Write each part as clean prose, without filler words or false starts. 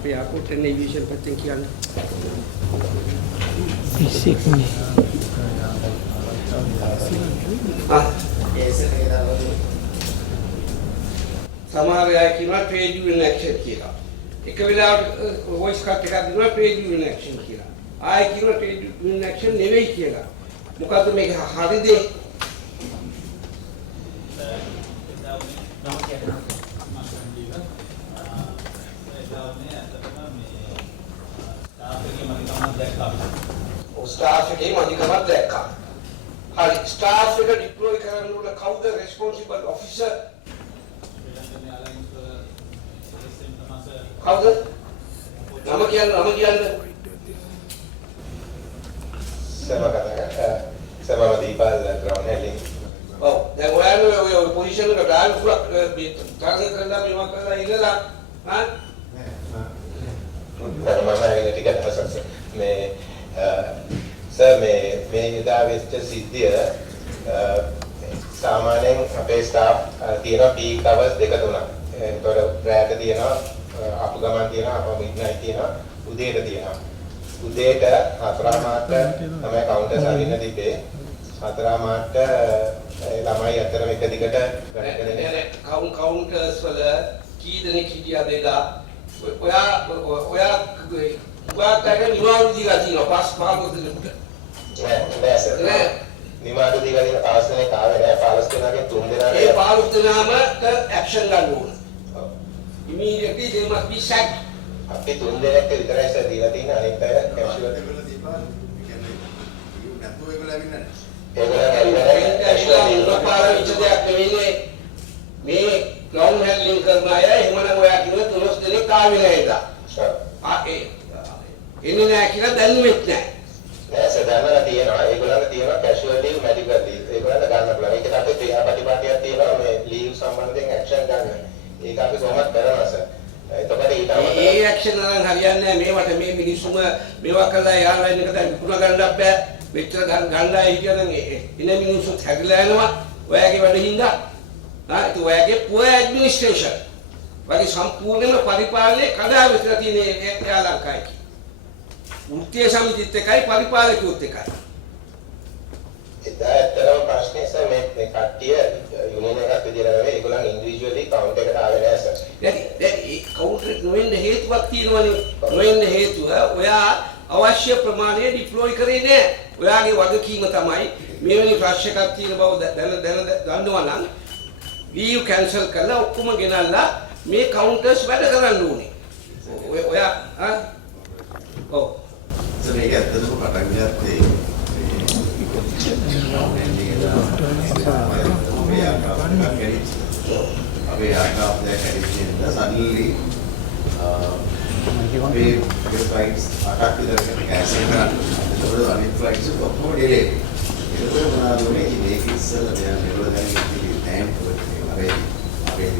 අපේ එයාපෝට් එකේ ඒවියේෂන් පැත්තෙන් කියන්නේ. සමහර අය කියනවා trade union action කියලා. එක වෙලාවකට voice cut එකක් දුන්නා trade union action කියලා. ආයෙ කියනවා trade union action නෙවෙයි කියලා. මොකද්ද මේක හරිද? ස්ටාෆ් එකේ මදිකමක් දැක්කා. හරි ස්ටාෆ් එක ඩිප්ලොයි කරනකොට කවුද රෙස්පොන්සිබල් ඔෆිසර්? කවුද? නම කියන්න. සමම දීපාල් ග්‍රවුන්ඩ් හැන්ඩලින්. ඔව් දැන් ඔයාලා ඔය පොසිෂන් එක ගාන පුරක් ට්‍රාන්ස්ෆර් කරලා මේවා කරලා ඉඳලා හා මම ඇවිල්ලා ටිකක් හසස් මේ සර් මේ එදා වෙච්ච සිද්ධිය සාමාන්‍යයෙන් අපේ ස්ටාෆ් තියෙනවා පීක් අවර්ස් දෙක තුනක්. ඒතකොට රැට තියෙනවා අපු ගමන් තියෙනවා අප මිඩ්නයිට් තියෙනවා උදේට තියෙනවා. උදේට 4:00ට තමයි කවුන්ටර්ස් අරින්න තිබේ. 4:00ට ළමයි අතරම එක දිගට කවුන්ටර්ස් වල කී දෙනෙක් හිටියද එදා? ඔයා නිවාඩු දීලා තියෙනවා පාස් දෙනෙකුට. නෑ සර්. නිවාඩු දීලා තියෙන පාස් දෙනෙක් ආවේ නෑ. 15 දෙනාගෙන් 3 දෙනාට ඒ 15 දෙනාම ඇක්ෂන් ගන්න ඕන. Immediately they must be sacked. අපි 3 දෙනෙක් විතරයි සර් දීලා තියෙන අනිත් අය කැෂුවල් ඒගොල්ලෝ දීපාල් කියන්නේ නැතුව ඒගොල්ලෝ ඇවිල්ලා නැහැ. මේ ග්‍රවුන්ඩ් හැන්ඩලින් කරන අය එහෙමනම් ඔයා කියන 13 දෙනෙක් ආවේ නැහැ ඉතින්. එන්නේ නැහැ කියලා දැනුමෙත් නැහැ. නෑ සර් දැනලා තියෙනවා. ඒගොල්ලන්ට තියෙනවා කැෂුවල් ලීව් මෙඩිකල් ලීව්. ඒගොල්ලන්ට ගන්න පුළුවන්. ඒකට අපේ ක්‍රියාපටිපාටියක් තියෙනවා මේ ලීව් සම්බන්ධයෙන් ඇක්ෂන් ගන්න. ඒක අපි කොහොමද කරනවා සර්? එතකොට ඊට අමතරව ඒ ඇක්ෂන් නම් හරියන්නේ නැහැ. මේවට මේ මිනිස්සුම මේවා කරලා එයාලයින් එකට විකුණ ගන්නත් බෑ. මෙච්චර ගන්නලා හිටියනම් එන මිනිස්සුත් හැදලා යනවා. ඔයාගේ වැඩ හින්දා. ඒක ඔයාගේ පුව ඇඩ්මිනිස්ට්‍රේෂන්. වගේ සම්පූර්ණයෙන්ම පරිපාලනයේ කඩා විතර තියෙන එයා ලංකාවේ. වෘත්තීය සමිතිත් එකයි පරිපාලකයොත් එකයි. ඇත්තටම ප්‍රශ්නේ සර් මේ කට්ටිය යුනියන් එකක් විදියට නෙවෙයි ඒගොල්ලන් ඉන්ඩිවිජුවලි කවුන්ට් එකට ආවේ නැහැ සර්. දැන් කවුන්ට් එක නොවෙන්න හේතුවක් තියෙනවනේ. නොවෙන්න හේතුව ඔයා අවශ්‍ය ප්‍රමාණය ඩිප්ලොයි කරේ නැහැ. ඔයාගේ වගකීම තමයි මෙවැනි ප්‍රශ්න එකක් තියෙන බව දන්නවා නම් ලීව් කැන්සල් කරලා ඔක්කොම ගෙනල්ලා මේ කවුන්ටර්ස් වැඩ කරන්න ඕනේ. ඔයා ඔව් මේක ඇත්තටම පටන් ගත්තේ අපේ ආකාශය කැරිච්චෙන්ද සඩන්ලි අපේ ෆ්ලයිට්ස් 8ක් විතර කැන්සල් කරා. ඒකවල අනිත් ෆ්ලයිට්ස් ඔක්කොම ඩිලේ. ඒක මොනවාද මේ මේක ඉස්සෙල්ලා දැන් මේගොල්ලෝ දැන් ඉන්නේ අපේ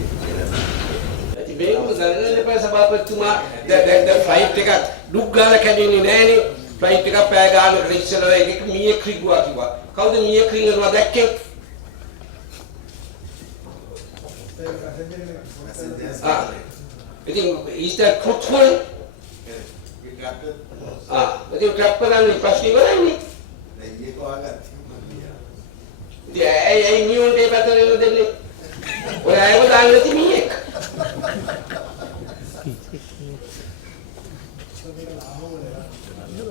මේක ගණන් එපා සභාපතිතුමා දැන් ෆ්ලයිට් එකක් දුක් ගාලා කැඩෙන්නේ නැහනේ. ෆ්ලයිට් එකක් පෑ ගානකට ඉස්සෙල්ලා එකක මීයක් රිගුවා කිව්වා. කවුද මීයක් රිංගනවා දැක්කේ? ඉතින් is that truthful? ඉතින් ට්‍රැප් කරන්නේ ප්‍රශ්නේ ඉවරයිනේ. ඒක වාගත්තා. ඉතින් ඇයි නියුන් ටේප් අතරේ දෙන්නේ? ඔය අයව දාන්න නැති මීයක්.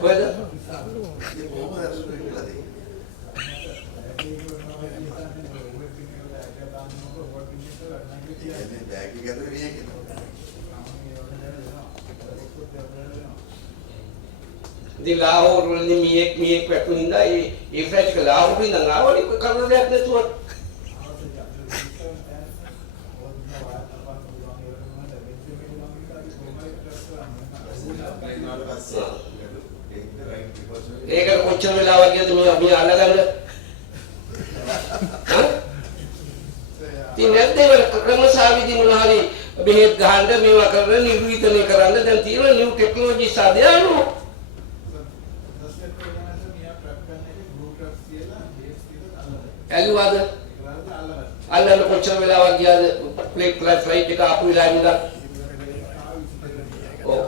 කොහෙද? ඉතින් ලාහෝර වලදී මීයක් වැටුණු හින්දා ඒ ෆ්ලයිට් එක ලාහෝර ඉඳන් ආවනේ කරුණ දෙයක් නැතුව. ඒකට කොච්චර වෙලාවක් ගියද මේ අල්ලගන්න? ඉතින් නැද්ද ක්‍රමසාවිදි මොනවාරි බෙහෙත් ගහන්න මේවා කරන්න නිර්විතනය කරන්න දැන් තියෙන නිව් ටෙක්නොලොජි සාධයano ඇලුවාද? අල්ලන්න කොච්චර වෙලාවක් ගියාද? ෆ්ලයිට් එක ආපු වෙලාවෙ ඉඳන් ඔව්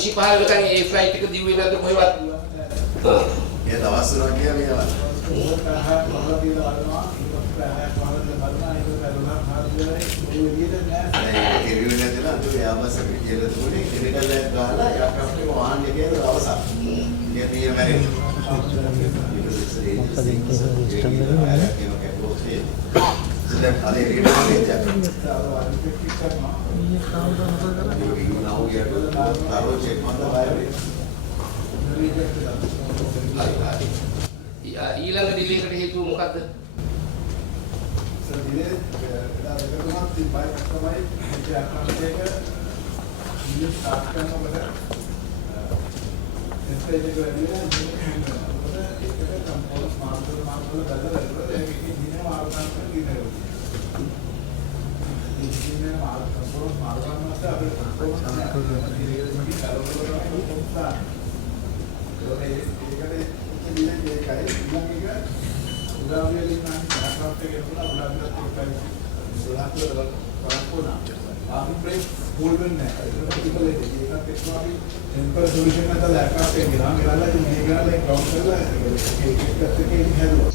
25 වෙනිකන් ඒ ෆ්ලයිට් එක දිව්වේ නැද්ද කොහෙවත්? ඒ දවස් තුනක් ගියා මේවා. කෙරුවේ නැතිලා අද යාමසක කියලා දුන්නේ කෙමිකල් එකක් ගහලා එයාක්‍රාෆ්ට් එක වාහනේ කියලා අවසන්. ඉතින් මේ මැරෙන්නේ. දැන් අනේ රීඩර් එකක් ඊළඟ ඩිලේ එකට හේතුව මොකද්ද?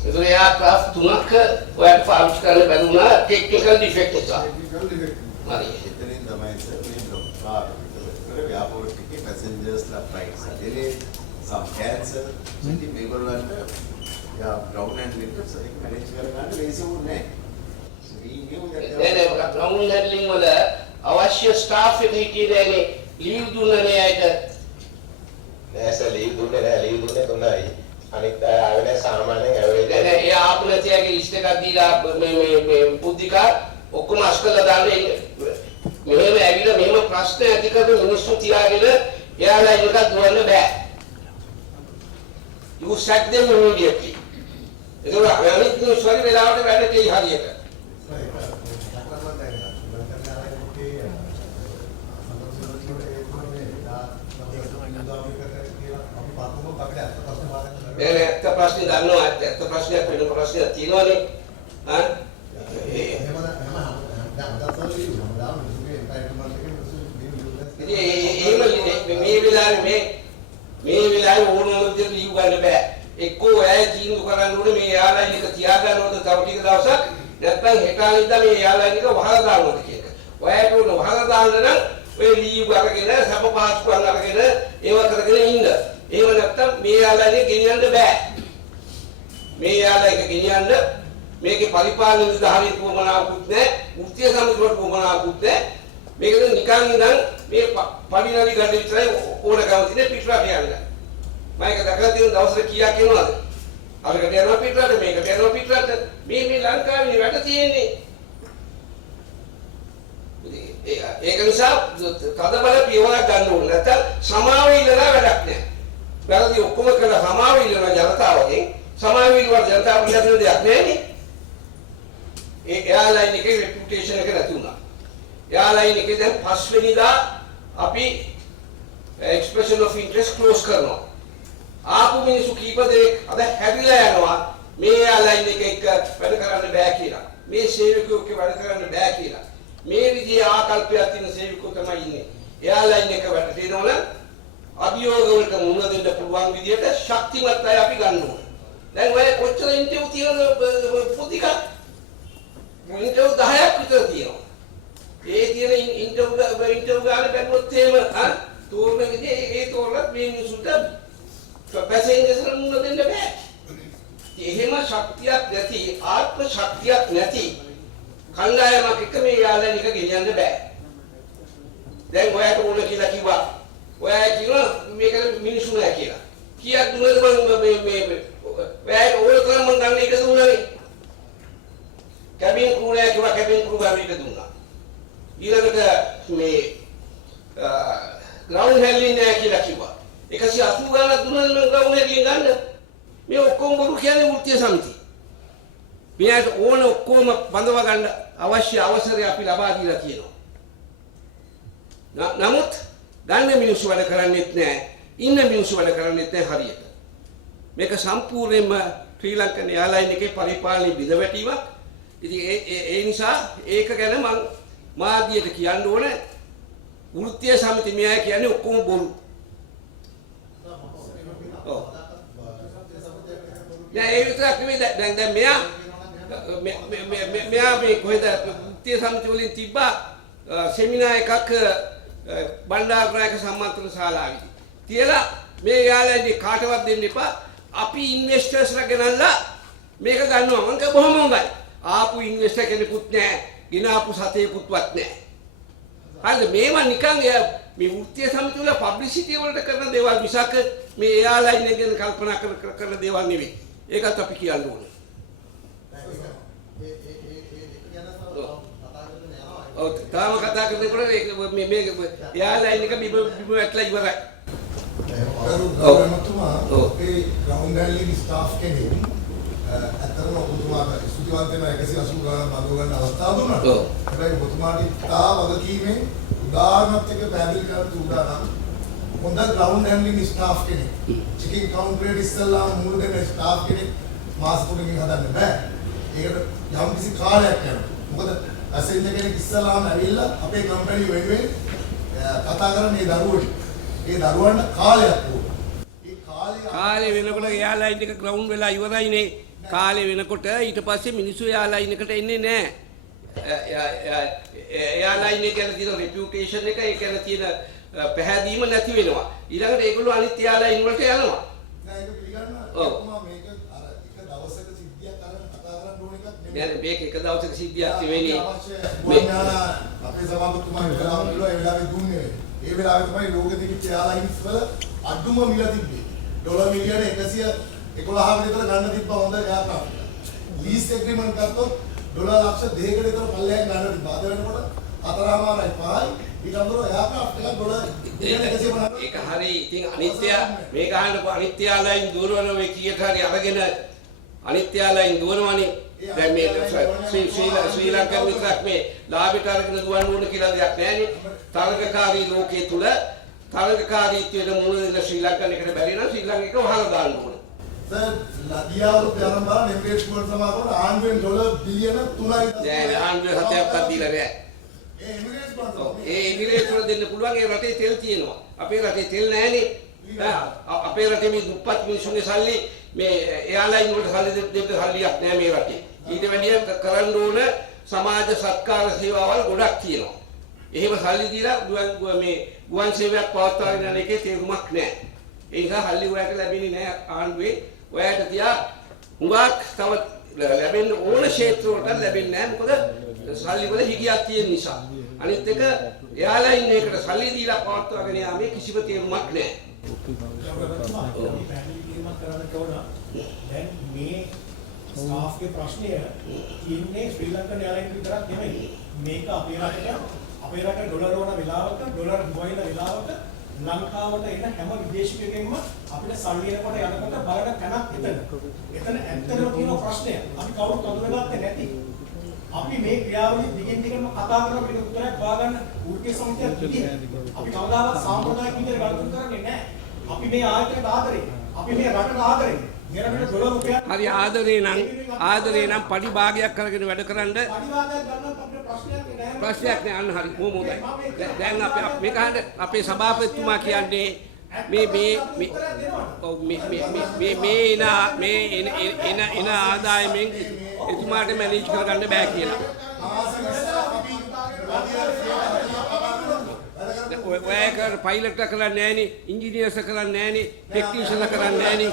itu ya kelas tunak ke web farms karena barunya technical defect itu. Mari. එතනින් තමයි සර් මේ ඩ්‍රොප් කාර් විතර එයාපෝට් එකේ පැසෙන්ජර්ස්ලා ෆ්ලයිට්ස් අදලේ some cancel ඉතින් මේගොල්ලන්ට යා ග්‍රවුන්ඩ් හැන්ඩ්ලින්గ్ එක මැනේජ් කරගන්න ලේසි වුණේ නැහැ. ග්‍රවුන්ඩ් හැන්ඩ්ලින්గ్ වල අවශ්‍ය ස්ටාෆ් එක හිටියේනේ ලීව් දුන්නනේ අයට. නෑ සර් ලීව් දුන්නේ නෑ ලීව් දුන්නේ 3යි. අනිත් අය ආවේ නෑ සාමාන්‍යයෙන් ඇවරේජ්. නෑ ඒ ආපු නැතිගේ ලිස්ට් එකක් දීලා මේ බුද්ධිකා ඔක්කොම අස්කලා දාන්නේ මෙහෙම ඇවිල්ලා මෙහෙම ප්‍රශ්න ඇති කරපු මිනිස්සු තියාගෙන එයාලා එකක් දුවන්න බෑ. You sack them immediately. ඒක අනිත් මිනිස්සු වගේ වෙලාවට වැඩ කෙයි හරියට. නෑ ඇත්ත ප්‍රශ්නේ දන්නවා ඇත්ත ප්‍රශ්නයක් වෙන ප්‍රශ්නයක් තියෙනවනේ. හා මේ වෙලාවේ ඕනම විදිහට ලීව් ගන්න බෑ. එක්කෝ ඇය තීන්දුව කරන්න ඕනේ මේ එයාලයින් එක තියාගන්න ඕනද තව ටික දවසක් නැත්නම් හෙටාන ඉඳලා මේ එයාලයින් එක වහලා දාන්නද කියලා. ඔයාට ඕන වහලා දාන්න නම් ඔය ලීව් අරගෙන සබ පාස්කුවන් අරගෙන ඒව කරගෙන ඉන්න. ඒව නැත්නම් මේ එයාලයින් එක ගෙනියන්න බෑ. මේ එයාලයින් එක ගෙනියන්න මේකේ පරිපාලන නිලධාරීන් කොමනාකුත් නැහැ, වෘත්තීය සමිතිවලට කොමනාකුත් නැහැ. මේක නිකන් ඉඳන් මේ පරිණාමي ගන්න විතරයි ඕනකම තියෙන පිටරට යන්න. මම ඒක දැකලා තියෙන දවසට කීයක් එනවද? අරකට යනවා පිටරට මේකට යනවා පිටරට. මේ ලංකාවේ වැඩ තියෙන්නේ. ඒක නිසා තදබල පියවරක් ගන්න ඕනේ. නැත්නම් සමාව ඉල්ලලා වැඩක් නැහැ. වැරදි ඔක්කොම කරලා සමාව ඉල්ලන ජනතාවගෙන් සමාව ඉල්ලන ජනතාව පිළිබඳ දෙයක් නැහැ. ඒ එයාලයින් එකේ රෙපියුටේෂන් එක නැති වුණා. එයාලයින් එකේ දැන් 5 වෙනිදා අපි එක්ස්ප්‍රෙෂන් ඔෆ් ඉන්ටරෙස්ට් ක්ලෝස් කරනවා. ආපු මිනිස්සු කීප දෙනෙක් අද හැදිලා යනවා මේ එයාලයින් එක වැඩ කරන්න බෑ කියලා. මේ සේවකයෝක වැඩ කරන්න බෑ කියලා. මේ විදිහේ ආකල්පයක් තියෙන සේවකයෝ තමයි ඉන්නේ. එයාලයින් එක වැඩ දෙනවනම් අභියෝග වලට මුහුණ දෙන්න පුළුවන් විදිහට ශක්තිමත් අය අපි ගන්න ඕනේ. දැන් ඔය කොච්චර ඉන්ටර්විව් තියෙනවද පුතිකා? ඉන්ටර්විව් 10ක් විතර තියෙනවා. ඒ තියෙන ඉන්ටර්විව් ගන්න බැලුවොත් එහෙම තෝරන විදිහ ඒ තෝරලත් මේ මිනිසුන්ට පැසෙන්ජර්ස්ලා මුහුණ දෙන්න බෑ. එහෙම ශක්තියක් නැති ආත්ම ශක්තියක් නැති කණ්ඩායමක් එක මේ යාළුවන් එක ගෙනියන්න බෑ. දැන් ඔයාට ඕන කියලා කිව්වා. ඔයා කියනවා මේකට මිනිස්සු නෑ කියලා. කීයක් දුන්නද මේ ඔයාට ඕන තරම් මං ගන්න එක දුන්නානේ. කැබින් ක්‍රූ නෑ කිව්වා කැබින් ක්‍රූ ගන්න එක දුන්නා. ඊළඟට මේ ග්‍රවුන්ඩ් හැන්ඩ්ලින් නෑ කියලා කිව්වා. 180 ගානක් දුන්නාද මං ග්‍රවුන්ඩ් හැන්ඩ්ලින් ගන්න. මේ ඔක්කොම බොරු කියන්නේ වෘත්තීය සමිතිය. මෙයාට ඕන ඔක්කොම බඳව ගන්න අවශ්‍ය අවසරය අපි ලබා දීලා තියෙනවා. නමුත් ගන්න මිනිස්සු වැඩ කරන්නේත් නැහැ. ඉන්න මිනිස්සු වැඩ කරන්නේත් නැහැ හරියට. මේක සම්පූර්ණයෙන්ම ශ්‍රී ලංකන් එයාලයින් එකේ පරිපාලන බිඳවැටීමක්. ඉතින් ඒ නිසා ඒක ගැන මම මාධ්‍යයට කියන්න ඕනේ. වෘත්තීය සමිති මෙයා කියන්නේ ඔක්කොම බොරු. නෑ ඒ විතරක් නෙමෙයි දැන් මෙයා මේ කොහෙද විත්තිය සමිතිය වලින් තිබ්බා සෙමිනාර් එකක් බණ්ඩාරනායක සම්මන්ත්‍රණ ශාලාවේදී. තියලා මේ යාළුවන්ගේ කාටවත් දෙන්න එපා. අපි ඉන්වෙස්ටර්ස්ලා ගෙනල්ලා මේක ගන්නවා. මං කිය බොහොම හොඳයි. ආපු ඉන්වෙස්ටර් කෙනෙකුත් නැහැ. ගිනාපු සතේකුත්වත් නැහැ. හරිද? මේවා නිකන් මේ වෘත්තීය සමිතිය වල පබ්ලිසිටි වලට කරන දේවල් මිසක් මේ එයාලයින් ගැන කල්පනා කරන දේවල් නෙවෙයි. ඒකත් අපි කියන්න ඕනේ. ඔව් තාම කතා කරනකොට මේ එයාලයින් එක බිම වැටලා ඉවරයි. ගෞරවතුමා ඒ ග්‍රවුන්ඩ් හැන්ඩලින් ස්ටාෆ් කෙනෙක් අතරම ඔබතුමාට ස්තුතිවන්ත වෙන 180 ගණන් බඳව ගන්න අවස්ථාව දුන්නා. හැබැයි ඔබතුමාට තා වගකීමෙන් උදාහරණයක් එක පැහැදිලි කරන්න උදානම් හොඳ ග්‍රවුන්ඩ් හැන්ඩලින් ස්ටාෆ් කෙනෙක් චෙකින් කවුන්ටරේ ඉස්සල්ලාම මුළු දෙන ස්ටාෆ් කෙනෙක් මාස 3කින් හදන්න බෑ. ඒකට යම් කිසි කාලයක් යනවා. මොකද අසෙන්ජර් කෙනෙක් ඉස්සල්ලාම ඇවිල්ලා අපේ කම්පැනි වෙනුවෙන් කතා කරන්නේ දරුවෝට. ඒ දරුවන්ට කාලයක් ඕන. ඒ කාලේ වෙනකොට එයාලයින් එක ග්‍රවුන්ඩ් වෙලා ඉවරයිනේ. කාලේ වෙනකොට ඊට පස්සේ මිනිස්සු එයාලයින් එකට එන්නේ නැහැ. එයාලයින් එක ගැන තියෙන රෙපියුටේෂන් එක ඒක ගැන තියෙන පැහැදීම නැති වෙනවා. ඊළඟට ඒගොල්ලෝ අනිත් එයාලයින් වලට යනවා. නෑ ඒක පිළිගන්නවා. ඔව්. මේක අර එක දවසක සිද්ධියක් අරන් කතා කරන්න ඕන එකක් නෙමෙයි. නෑ මේක එක දවසක සිද්ධියක් නෙවෙයි. අපේ සභාපතිතුමා කළා ඒ වෙලාවේ දුන්නේ. ඒ වෙලාවේ තමයි ලෝකෙ තිබිච්ච එයාලයින්ස් වල අඩුම මිල තිබ්බේ. ඩොලර් මිලියන 111ක විතර ගන්න තිබ්බා හොඳ එයාක්‍රාෆ්ට්. ලීස් ඇග්‍රීමන්ට් ගත්තොත් ඩොලර් ලක්ෂ 2කට විතර පල්ලෙහාන් ගන්න තිබ්බා. අද වෙනකොට 4.5යි 5යි ඊට අමතරව එයාක්‍රාෆ්ට් එකක් ඩොලර් මිලියන 150ක්. ඒක හරි. ඉතින් අනිත්‍ය මේක අහන්නකො අනිත්‍යලයින් දුරවන වේ කීයට හරි අරගෙන අනිත්‍යලයින් දුවනවනේ. දැන් මේ ශ්‍රී ලංකාව විතරක් මේ ලාභයට අරගෙන දුවන්න ඕන කියලා දෙයක් නැහැනේ. තරගකාරී ලෝකයේ තුල තරගකාරීත්වයට මුහුණ දෙන ශ්‍රී ලංකාවකට බැරි නම් ශ්‍රී ලංකාවක වහලා දාන්න ඕන. සර් ලදියාවරු ආරම්භ එමිරේට්ස් වල සමාගමට ආණ්ඩුවෙන් ඩොලර් බිලියන 3යි. දැන් ආණ්ඩුවේ 7ක්වත් දීලා නැහැ. ඒ එමිරේට්ස් වල ඒ එමිරේට්ස් වල දෙන්න පුළුවන් ඒ රටේ තෙල් තියෙනවා. අපේ රටේ තෙල් නැහැනේ. අපේ රටේ මේ දුප්පත් මිනිස්සුන්ගේ සල්ලි මේ එයාලයින් වලට සල්ලි දෙන්න සල්ලියක් නැහැ මේ රටේ. ඊට වැඩිය කරන්න ඕන සමාජ සත්කාර සේවාවල් ගොඩක් තියෙනවා. එහෙම සල්ලි දීලා මේ ගුවන් සේවයක් පවත්වාගෙන යන එකේ තේරුමක් නැහැ. ඒ නිසා සල්ලි ඔයාලට ලැබෙන්නේ නැහැ ආණ්ඩුවේ. ඔයාලට තියා හුඟක් තව ලැබෙන්න ඕන ක්ෂේත්‍ර වලට ලැබෙන්නේ නැහැ. මොකද සල්ලි වල හිගියක් තියෙන නිසා. අනිත් එක එයාලයින් එකට සල්ලි දීලා පවත්වාගෙන යාමේ කිසිම තේරුමක් නැහැ. දැන් මේ ස්ටාෆ්ගේ ප්‍රශ්නය තියෙන්නේ ශ්‍රී ලංකන් එයාලයින් විතරක් නෙමෙයි. මේක අපේ රට ඩොලර් වන වෙලාවක ඩොලර් ගොයින වෙලාවක ලංකාවට එන හැම විදේශිකයෙක්ම අපිට සල්ලි එනකොට යනකොට බලන තැනක් එතන ඇත්තටම තියෙන ප්‍රශ්නය. අපි කවුරුත් අඳුරගත්තේ නැති. අපි මේ ක්‍රියාවලිය දිගින් දිගටම කතා කරන පිට උත්තරයක් හොයාගන්න ඌර්ජ්‍ය සමිතියක් අපි කවදාවත් සාම්ප්‍රදායික විදිහට ගණන් කරන්නේ නැහැ. අපි මේ ආයතනයට ආදරේ. අපි මේ රටට ආදරේ. හරි ආදරේ නම් පඩි භාගයක් කරගෙන වැඩ කරන්න ප්‍රශ්නයක් නෑ. අන්න හරි මොමොතයි. දැන් මේක අහන්න අපේ සභාපතිතුමා කියන්නේ එන ආදායමෙන් එතුමාට මැනේජ් කරගන්න බෑ කියලා. ඔය කර පයිලට් කරන්නේ නැහනේ, ඉංජිනේර්ස් කරන්නේ නැහනේ, ටෙක්නීෂියන්ස් කරන්නේ නැහනේ.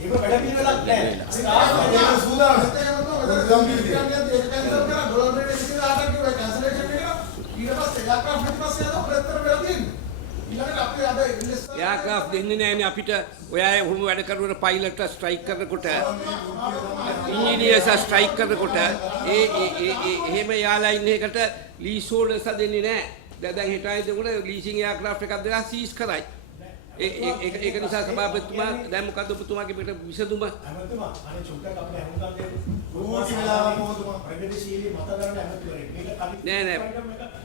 ඒක වැඩ පිළිවෙලක් නැහැ. එයාක්‍රාෆ්ට් දෙන්නේ නැහනේ අපිට. ඔයා වුම වැඩ කරන පයිලට් ස්ට්‍රයික් කරනකොට ඉංජිනේර්ස් ස්ට්‍රයික් කරනකොට එහෙම යාලයින් එකකට ලීස් හෝල්ඩර්ස් දෙන්නේ නැහැ. දැන් හිටයි දෙනකොට ලීසින් එයාක්‍රාෆ්ට් එකක් දෙලා සීස් කරයි. ඒක නිසා සභාපතිතුමා දැන් මොකද්ද ඔබතුමාගේ පිට විසඳුම? අමතුමා අනේ චුට්ටක් අපේ හැමදාම දෙන්න රෝටි වෙලාවක මොකදම ප්‍රගතිශීලී මත ගන්න ඇමතුවරේ. මේක කලින් නෑ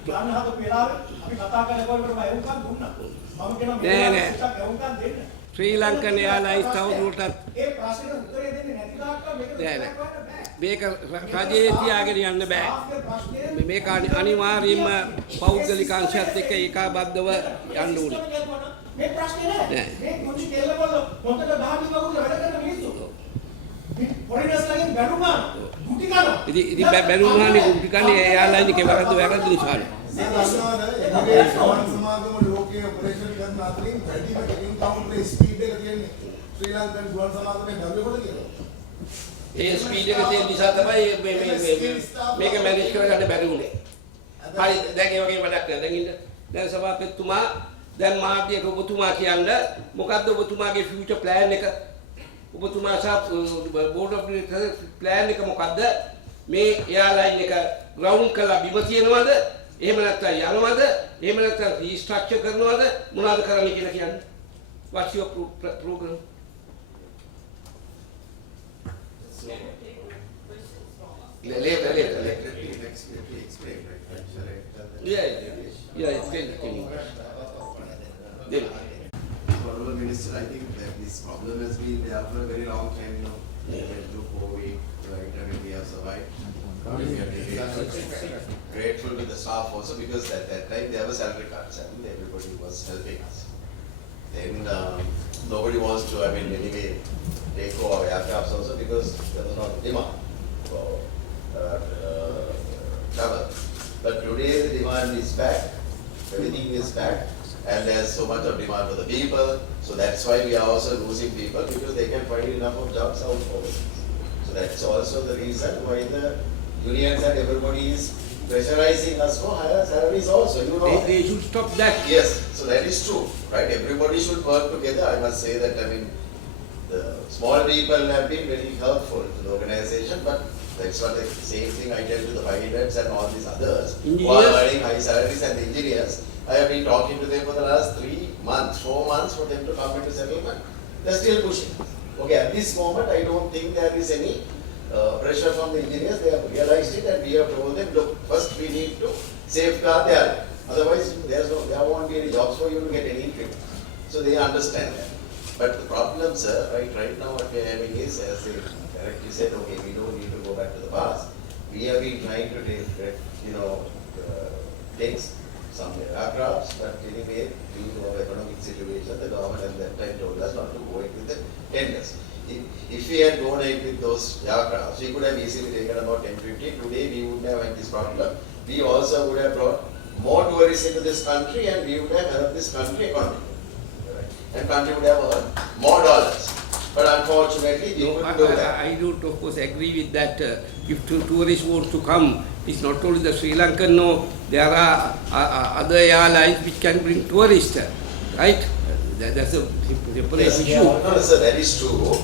ගන්න හදපු වෙලාවේ අපි කතා කරනකොට මම එවුම්කම් දුන්නා. මම කියනවා මේ චුට්ටක් එවුම්කම් දෙන්න. ශ්‍රී ලංකන් එයාලයින්ස් තවදුරටත් ඒ ප්‍රශ්නෙට උත්තරේ දෙන්නේ නැති තාක්කල් මේක නෑ මේක රජයේ තියාගෙන යන්න බෑ. ස්ටාෆ්ගේ ප්‍රශ්නය මේක අනිවාර්යයෙන්ම පෞද්ගලික අංශයත් එක්ක ඒකාබද්ධව යන්න ඕනේ. මේ ප්‍රශ්නේ නෑ. මේ කුංචි කෙල්ලවල හොඳට බාහිර වගුල වැඩ කරන මිනිස්සු. ෆොරිනර්ස් ලගෙන් බැනුමා ගුටි කනවා. ඉතින් බැනුමානේ ගුටි කන්නේ එයාලයින් වැරද්ද නිසානේ. සමාගම ලෝකයේ ඔපරේෂන් කරන අතරින් වැඩිම ටිකින් කවුන්ටර් ස්පීඩ් එක තියෙන්නේ ශ්‍රී ලංකන් ගුවන් සමාගමේ දරුවෙකුට කියලා. ඒ ස්පීඩ් එක තියෙන නිසා තමයි මේක මැනේජ් කරගන්න බැරි වුනේ. හරි දැන් ඒ වගේ වැඩක් නෑ. දැන් ඉන්න දැන් සභාපතිතුමා දැන් මාධ්‍යක ඔබතුමා කියන්න මොකද්ද ඔබතුමාගේ ෆියුචර් ප්ලෑන් එක? ඔබතුමා සහ බෝඩ් ඔෆ් ඩිරෙක්ටර්ස් ප්ලෑන් එක මොකද්ද? මේ එයාලයින් එක ග්‍රවුන්ඩ් කරලා බිම තියනවද? එහෙම නැත්නම් යනවද? එහෙම නැත්නම් රීස්ට්‍රක්චර් කරනවද? මොනවද කරන්න කියලා කියන්නේ? What's your program? Later. Yeah, explain. Honorable Minister, I think that this problem has been there for a very long time now. We went through COVID, right, and we have survived. We are grateful to the staff also because at that time there were salary cuts and everybody was helping us. Then nobody wants to, anyway, take over aircrafts also because there was not demand for travel. But today the demand is back, everything is back, and there's so much of demand for the people. So that's why we are also losing people because they can find enough of jobs out overseas. So that's also the reason why the unions and everybody is pressurizing us for higher salaries also. They should stop that. Yes, so that is true, right? Everybody should work together. I must say that, the small people have been very helpful to the organization, but that's what the same thing I tell to the pilots and all these others who are earning high salaries and the engineers. I have been talking to them for the last 3 months, 4 months for them to come into settlement. They're still pushing. Okay, at this moment, I don't think there is any pressure from the engineers. They have realized it and we have told them, look, first we need to safeguard the island. Otherwise, there won't be any jobs for you to get any treatment. So they understand that. But the problem, sir, right now what we are having is, as they correctly said, okay, we don't need to go back to the past. We have been trying to take some aircrafts, but anyway, due to our economic situation, the government at that time told us not to go ahead with the tenders. If we had gone ahead with those aircrafts, we could have easily taken about 10-15. Today, we wouldn't have had this problem. We also would have brought more tourists into this country and we would have helped this country economically. Right? And country would have earned more dollars. But unfortunately, we couldn't do that. I don't, of course, agree with that. If tourists want to come, it's not only the Sri Lankan, no, there are other airlines which can bring tourists, right? That's a separate issue. No, sir, that is true.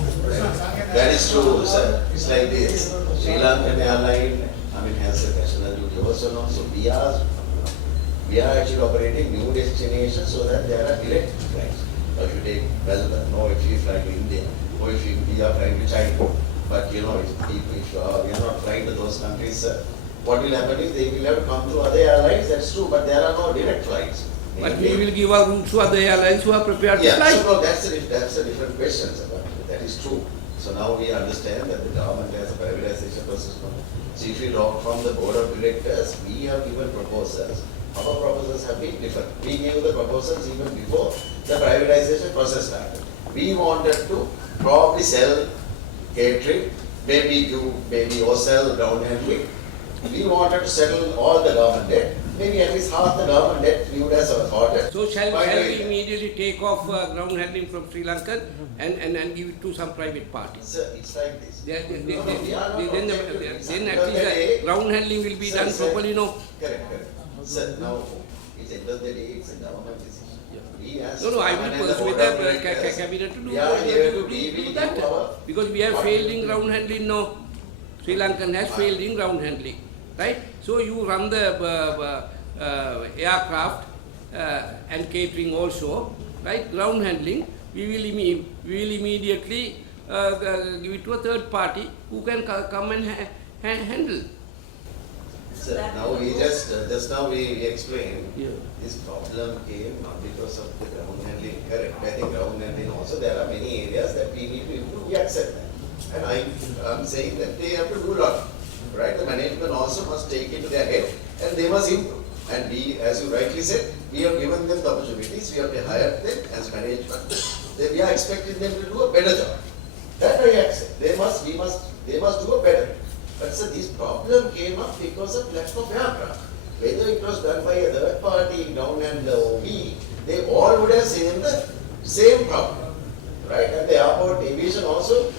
That is true, sir. It's like this. Sri Lankan airline, has a national duty also, no? So we are actually operating new destinations so that there are direct flights. If you take Melbourne, or if you fly to India, or if we are flying to China. But if we are not flying to those countries, what will happen is they will have to come through other airlines, that's true, but there are no direct flights. But we will give our routes to other airlines who are prepared to fly. So no, that's a different question, sir, but that is true. So now we understand that the government has a privatization process. So if you talk from the board of directors, we have given proposals. Our proposals have been different. We gave the proposals even before the privatization process started. We wanted to probably sell catering, maybe or sell ground handling. We wanted to settle all the government debt. Maybe at least half the government debt we would have sorted. So shall we immediately take off ground handling from Sri Lanka and give it to some private parties? Sir, it's like this. Then at least the ground handling will be done properly, no? Correct. Sir, now, it's end of the day, it's a government decision. No, I will persuade the cabinet to do that. Because we have failed in ground handling, no? Sri Lankan has failed in ground handling, right? So you run the aircraft and catering also, right? Ground handling, we will immediately give it to a third party who can come and handle. Sir, now we just now we explained, this problem came not because of the ground handling, correct? I think ground handling also, there are many areas that we need to improve, we accept that. And I'm saying that they have to do a lot, right? The management also must take into their head and they must improve. And we, as you rightly said, we have given them the opportunities, we have hired them as management. We are expecting them to do a better job. That I accept. They must do a better. But sir, this problem came up because of lack of aircraft. Whether it was done by a third party, ground handler or we, they all would have seen the same problem. Right? And the airport aviation also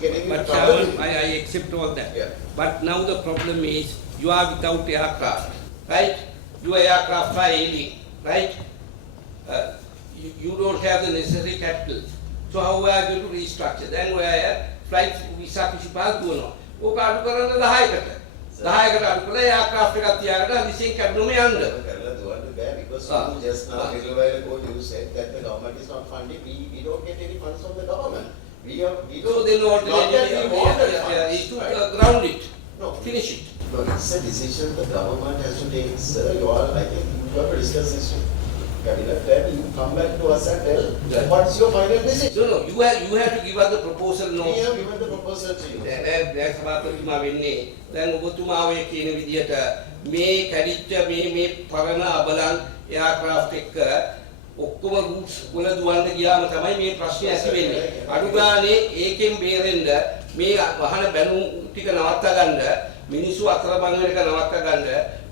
getting into trouble. But I accept all that. Yeah. But now the problem is you are without aircraft, right? Your aircraft are ailing, right? You don't have the necessary capital. So how are you going to restructure? Then where flight visa किसी पास दो ना, वो काटू करना दहाई करता है aircraft का त्यागना दिशें कैबिनेट में अंदर. Because you just now, a little while ago, you said that the government is not funding. We don't get any funds from the government. We don't. So then what? Is to ground it. No. Finish it. No, it's a decision the government has to take. Sir, I think you have to discuss this with cabinet. Then you come back to us and tell what's your final decision. No, you have to give us the proposal. No. We have given the proposal to you. දැන් සභාපතිතුමා වෙන්නේ දැන් ඔබතුමා ඔය කියන විදිහට මේ කැඩිච්ච මේ පරණ අබලන් එයාක්‍රාෆ්ට් එක ඔක්කොම රූට්ස් වල දුවන්න ගියාම තමයි මේ ප්‍රශ්නේ ඇති වෙන්නේ. අඩු ගානේ ඒකෙන් බේරෙන්න මේ වහන බැනුම් ටික නවත්තා ගන්න මිනිස්සු අතරමං වෙන එක නවත්තා ගන්න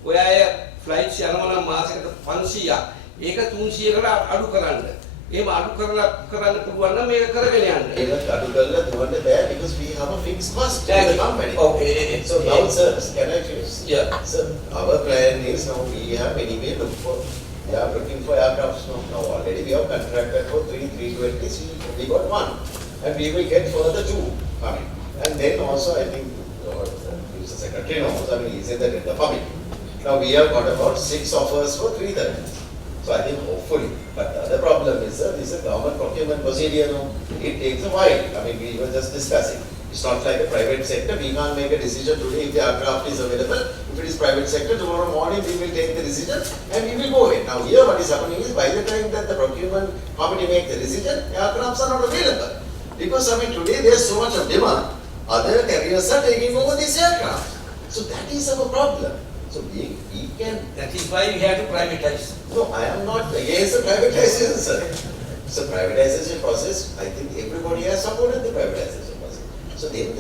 ඔය අය ෆ්ලයිට්ස් යනවා නම් මාසෙකට 500ක් ඒක 300කට අඩු කරන්න. එහෙම අඩු කරන්න පුළුවන් නම් මේක කරගෙන යන්න. ඒක අඩු කරලා දුවන්න බෑ because we have a fixed cost to the company. Okay. So now, sir, can I finish? Yeah. Sir, our plan is now we have anyway we are looking for aircrafts now. Already we have contracted for 320s. We got one, and we will get further 2 coming. And then also I think the secretary knows. I mean, he said that in the public. Now we have got about 6 offers for 330s. So I think hopefully, but the other problem is this is a government procurement procedure. No? It takes a while. I mean, we were just discussing. It's not like a private sector. We can't make a decision today if the aircraft is available. If it is private sector, tomorrow morning we will take the decision and we will go ahead. Now here what is happening is by the time that the procurement committee makes the decision, aircrafts are not available. Because I mean today there is so much of demand, other carriers are taking over these aircraft. So that is our problem. So we can. That is why we have to privatize. No, I am not against the privatization, sir. So privatization process, I think everybody has supported the privatization process. So then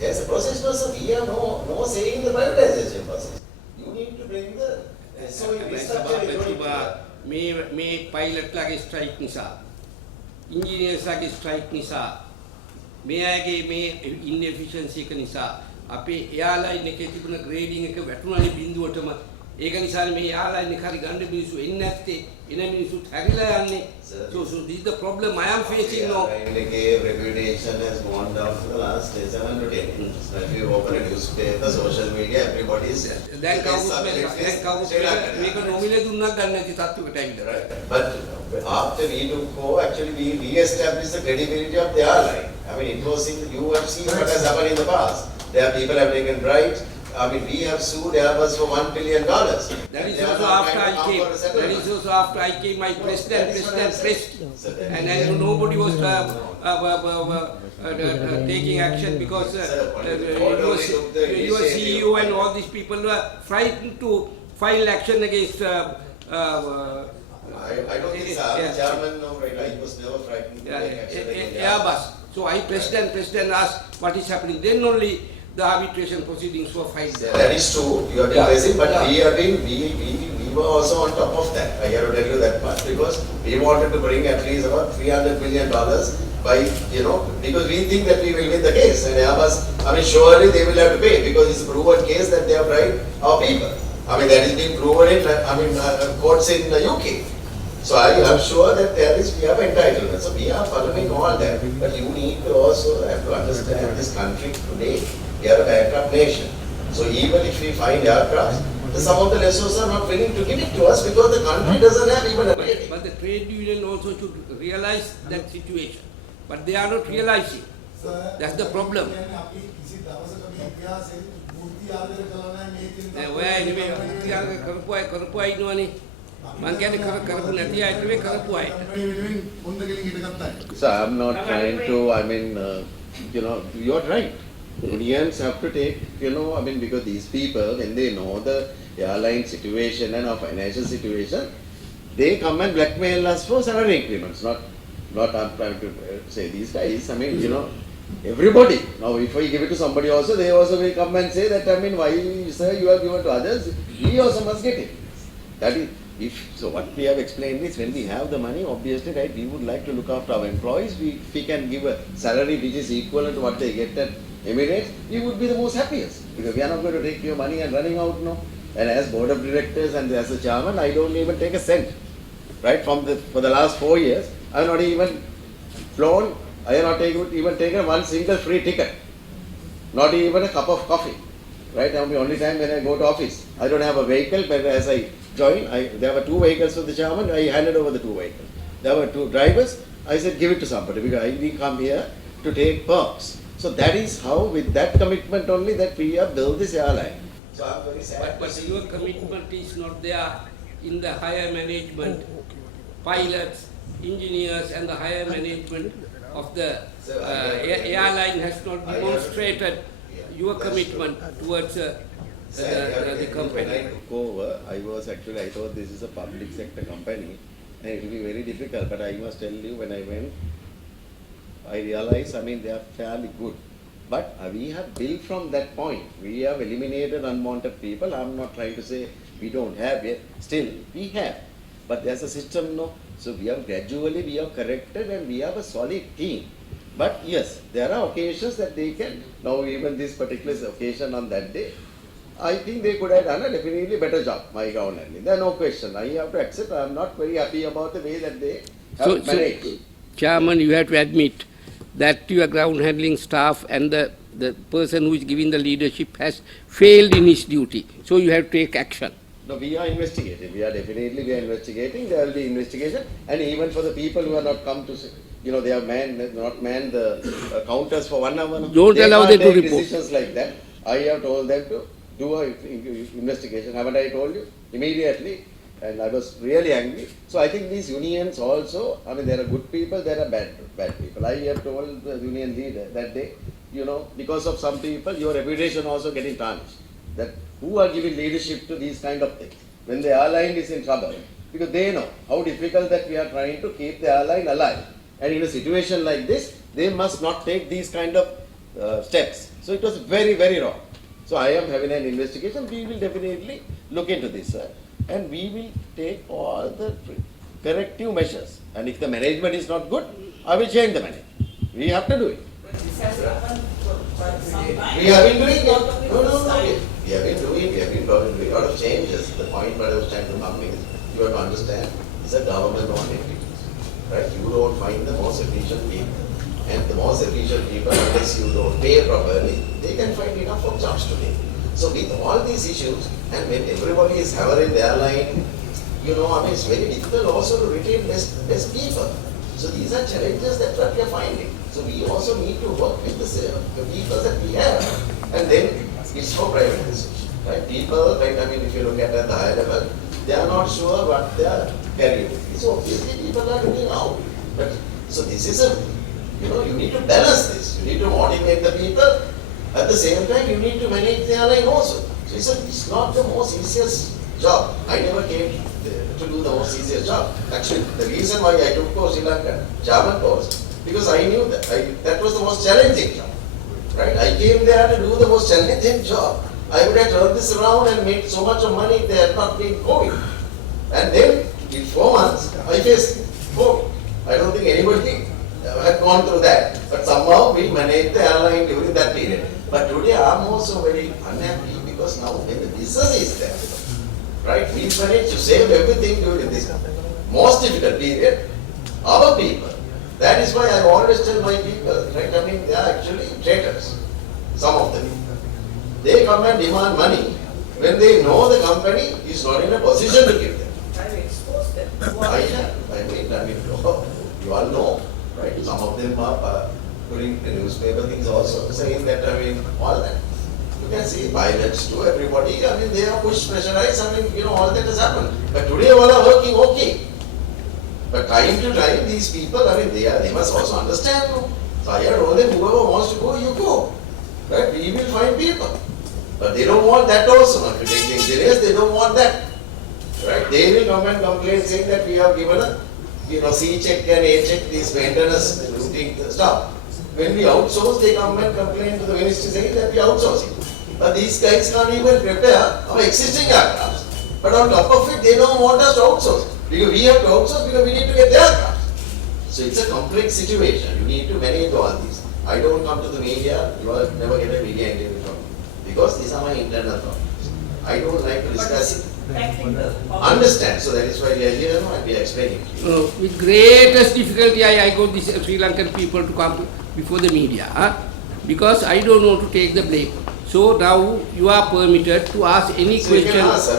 there's a process, no, sir. We have no say in the privatization process. You need to bring the මේ පයිලට්ලාගේ ස්ට්‍රයික් නිසා ඉන්ජිනියර්ස්ලාගේ ස්ට්‍රයික් නිසා මේ අයගේ මේ ඉන්එෆිෂන්සි එක නිසා අපේ එයාලයින් එකේ තිබුණ ග්‍රේඩින් එක වැටුණානේ බිඳුවටම ඒක නිසා මේ එයාලයින් එක හරි ගන්න මිනිස්සු එන්නේ නැත්තේ එන මිනිස්සුත් හැරිලා යන්නේ. So this is the problem I am facing now. Reputation has gone down for the last 7 to 10 years. If you open a newspaper, social media, everybody is දැන් කවුරුත් මේක නොමිලේ දුන්නත් ගන්න නැති තත්ත්වයකට ඇවිල්ලා. But after we took over, actually we re-established the credibility of the airline. I mean, it was you have seen what has happened in the past. There are people have taken bribes. I mean, we have sued Airbus for $1 billion. That is also after I came. That is also after I came. My president, and then nobody was taking action because your CEO and all these people were frightened to file action against. I don't think the chairman was never frightened to take action against Airbus. So president asked what is happening. Then only the arbitration proceedings were filed there. That is true. You have been raising, but we were also on top of that. I have to tell you that part because we wanted to bring at least about $300 million by because we think that we will win the case. And Airbus, I mean, surely they will have to pay because it's a proven case that they have bribed our people. I mean, that is being proven in courts in the UK. So I am sure that we have entitlement. So we are following all that. But you need to also have to understand this country today. We are a bankrupt nation. So even if we find aircraft, some of the lessors are not willing to give it to us because the country doesn't have even a rating. But the trade union also should realize that situation. But they are not realizing. That's the problem. මං කියන්නේ කරපු නැති අය නෙවෙයි කරපු අය. So I'm not trying to, you're right. Unions have to take, because these people, when they know the airline situation and our financial situation, they come and blackmail us for salary increments. Not I'm trying to say these guys. Everybody. Now, if I give it to somebody also, they also will come and say that, why, sir, you have given to others, we also must get it. That is, so what we have explained is, when we have the money, obviously, right, we would like to look after our employees. If we can give a salary which is equivalent to what they get at Emirates, we would be the most happiest. Because we are not going to take your money and running out, no. And as board of directors and as a chairman, I don't even take a cent. Right, for the last 4 years, I have not even flown, I have not even taken one single free ticket. Not even a cup of coffee. Right, that was the only time when I go to office. I don't have a vehicle, but as I joined, there were 2 vehicles for the chairman, I handed over the 2 vehicles. There were 2 drivers, I said give it to somebody because we come here to take perks. So that is how, with that commitment only, that we have built this airline. So I'm very sad. But your commitment is not there in the higher management, pilots, engineers and the higher management of the airline has not demonstrated your commitment towards the company. When I took over, I thought this is a public sector company and it will be very difficult, but I must tell you, when I went, I realized, they are fairly good. But we have built from that point. We have eliminated unwanted people. I'm not trying to say we don't have yet. Still, we have. But there's a system, no? So we have corrected and we have a solid team. But yes, there are occasions that they can, now even this particular occasion on that day, I think they could have done a definitely better job, my ground handling. There's no question. I have to accept, I'm not very happy about the way that they have managed. So, Chairman, you have to admit that your ground handling staff and the person who is giving the leadership has failed in his duty. So you have to take action. No, we are investigating. We are investigating. There will be investigation. And even for the people who have not come to, they have not manned the counters for 1 hour. Don't allow them to report. Decisions like that. I have told them to do an investigation. Haven't I told you? Immediately. And I was really angry. So I think these unions also, there are good people, there are bad people. I have told the union leader that day, because of some people, your reputation also getting tarnished. That who are giving leadership to these kind of things? When the airline is in trouble, because they know how difficult that we are trying to keep the airline alive. And in a situation like this, they must not take these kind of steps. So it was very, very wrong. So I am having an investigation. We will definitely look into this, sir. And we will take all the corrective measures. And if the management is not good, I will change the management. We have to do it. We have been doing it. No. We have been doing a lot of changes. The point what I was trying to come is, you have to understand, it's a government-owned entity. Right? You don't find the most efficient people. And the most efficient people, unless you don't pay properly, they can find enough of jobs to do. So with all these issues, and when everybody is hovering their line, it's very difficult also to retain best people. So these are challenges that we are finding. So we also need to work with the people that we have. And then it's for privatization. Right? People, if you look at the higher level, they are not sure what they are carrying. So obviously people are looking out. So this is you need to balance this. You need to motivate the people. At the same time, you need to manage the airline also. So it's not the most easiest job. I never came to do the most easiest job. Actually, the reason why I took Sri Lanka Chairman post, because I knew that that was the most challenging job. Right? I came there to do the most challenging job. I would have turned this around and made so much of money if they had not been COVID. And then, in 4 months, I faced COVID. I don't think anybody had gone through that. But somehow we managed the airline during that period. But today I'm also very unhappy because now when the business is there, right, we managed to save everything during this most difficult period. Our people. That is why I always tell my people, right, they are actually traitors. Some of them. They come and demand money when they know the company is not in a position to give them. I expose them. You all know, right? Some of them are putting the newspaper things also, saying that, all that. can see violence to everybody. I mean, they are pushed, pressurized. I mean, all that has happened. But today all are working okay. But time to time, these people, I mean, they must also understand. No? So I told them, whoever wants to go, you go. Right? We will find people. But they don't want that also. If you take things serious, they don't want that. Right? They will come and complain saying that we have given a C check and A check, these maintenance routine stuff. When we outsource, they come and complain to the ministry saying that we are outsourcing. But these guys can't even repair our existing aircraft. But on top of it, they don't want us to outsource. Because we have to outsource because we need to get the aircraft. So it's a complex situation. You need to manage all these. I don't come to the media, you will never get a media interview from me. Because these are my internal problems. I don't like to discuss it. Understand, so that is why we are here and we are explaining to you. With greatest difficulty, I got these Sri Lankan people to come before the media, because I don't want to take the blame. So now you are permitted to ask any So you question can ask,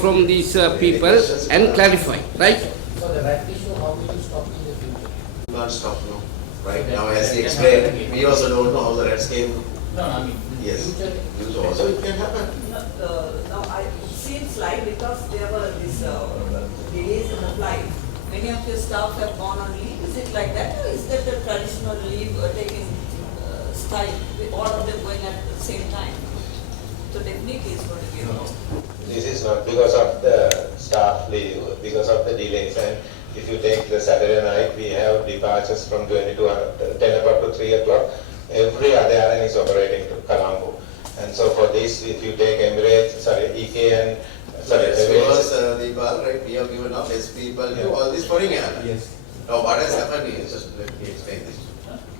from these people and clarify, right? So the rat issue, how will you stop in the future? You can't stop now. Right now, as he explained, we also don't know how the rats came. No, I mean, Yes. future. So also it can happen. It seems like because there were these delays in the flight, many of your staff have gone on leave. Is it like that, or is that the traditional leave taking style with all of them going at the same time? So definitely it's going to be a problem. This is not because of the staff leave, because of the delays. And if you take the Saturday night, we have departures from 10 o'clock to 3 o'clock. Every other airline is operating to Colombo. And so for this, if you take EK and Yes, Emirates, because right, we have given up as people to all these foreign airlines. Yes. Now what has happened is, just let me explain this.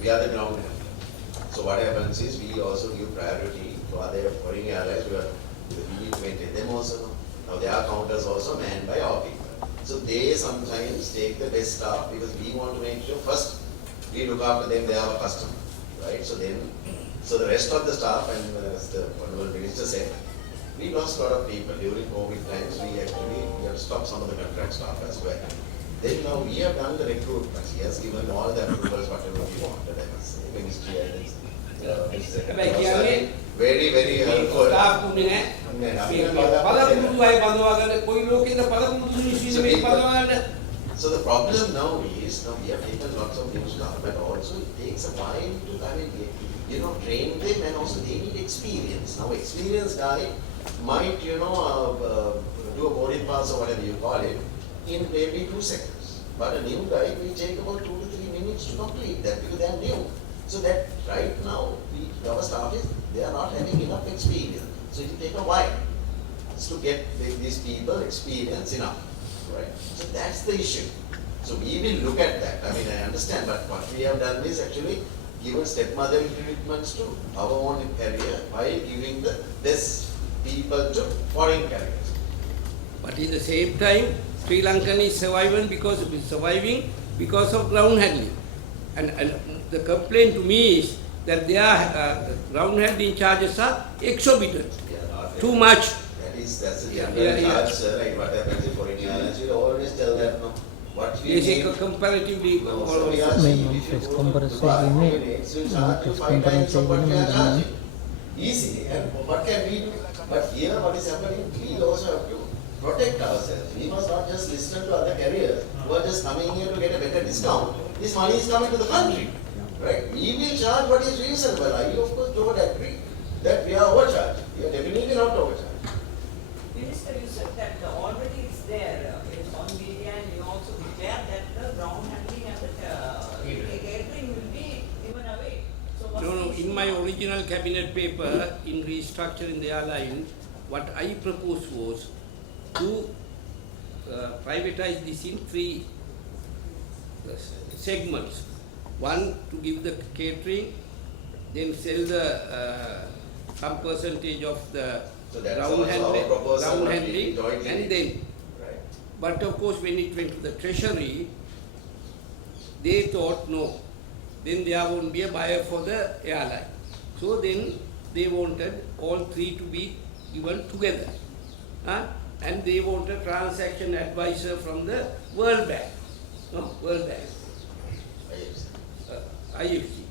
We are the ground handling. So what happens is we also give priority to other foreign airlines where we need to maintain them also. Now their counters also manned by our people. So they sometimes take the best staff because we want to make sure first we look after them, they are our customer. Right? So the rest of the staff, and as the Honorable Minister said, we lost a lot of people during COVID times. We have stopped some of the contract staff as well. Then now we have done the recruitment. He has given all the approvals, whatever we wanted. I must say, Ministry very, very helpful. So the problem now is, we have taken lots of new staff, but also it takes a while to train them, and also they need experience. Now experienced guy might, do a boarding pass or whatever you call it in maybe 2 seconds. But a new guy will take about 2 to 3 minutes to complete that because they are new. So that right now, our staff they are not having enough experience. So it will take a while to get these people experience enough. Right? So that's the issue. So we will look at that. I mean, I understand, but what we have done is actually given stepmother treatments to our own carrier by giving the best people to foreign carriers. But in the same time, Sri Lankan is surviving because of ground handling. And the complaint to me is that their ground handling charges are exorbitant, too much. That's the Yeah, general yeah, charge, sir. Like what happens in foreign airlines, we always tell them, no. What we They say need, comparatively, no, so we are May saying, not if you face go to comparison Dubai, ini, Emirates will charge you face 5 times of what we are comparison charging. Easily. And what can we do? But here what is happening, we also have to protect ourselves. We must not just listen to other carriers who are just coming here to get a better discount. This money is coming to the country. Right? We will charge what is reasonable. I of course don't agree that we are overcharged. We are definitely not overcharged. Minister, you said that already it's there, it's on media, and you also declared that the ground handling and the catering will be given away. So what's No, the issue in my now? original cabinet paper, in restructuring the airline, what I proposed was to privatize this in 3 segments. One, to give the catering, then sell the some percentage of the So that's ground also our handling, proposal, ground but we handling, jointly- and then. Right. But of course, when it went to the treasury, they thought no, then there won't be a buyer for the airline. So then they wanted all 3 to be given together. And they wanted transaction advisor from the World Bank. No, World Bank. IFC.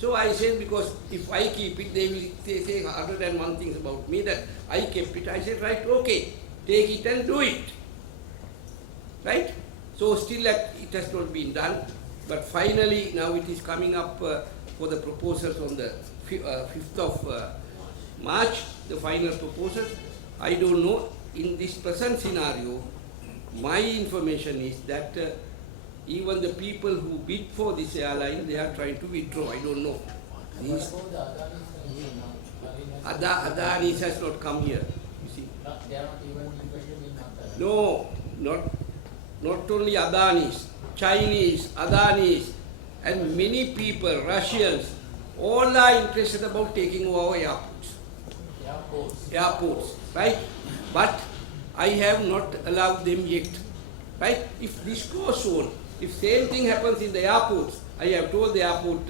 So I said, because if I keep it, they will say 101 things about me that I kept it. I said, right, okay, take it and do it. Right? So still it has not been done, but finally now it is coming up for the proposals on the 5th of March, the final proposal. I don't know, in this present scenario, my information is that even the people who bid for this airline, they are trying to withdraw. I don't know. What These about the Adani Adanis has not come here, you see. They are not even interested in Adani. No, not only Adanis, Chinese, Adanis, and many people, Russians, all are interested about taking over airports, right? But I have not allowed them yet, right? If this goes on, if same thing happens in the airports, I have told the airport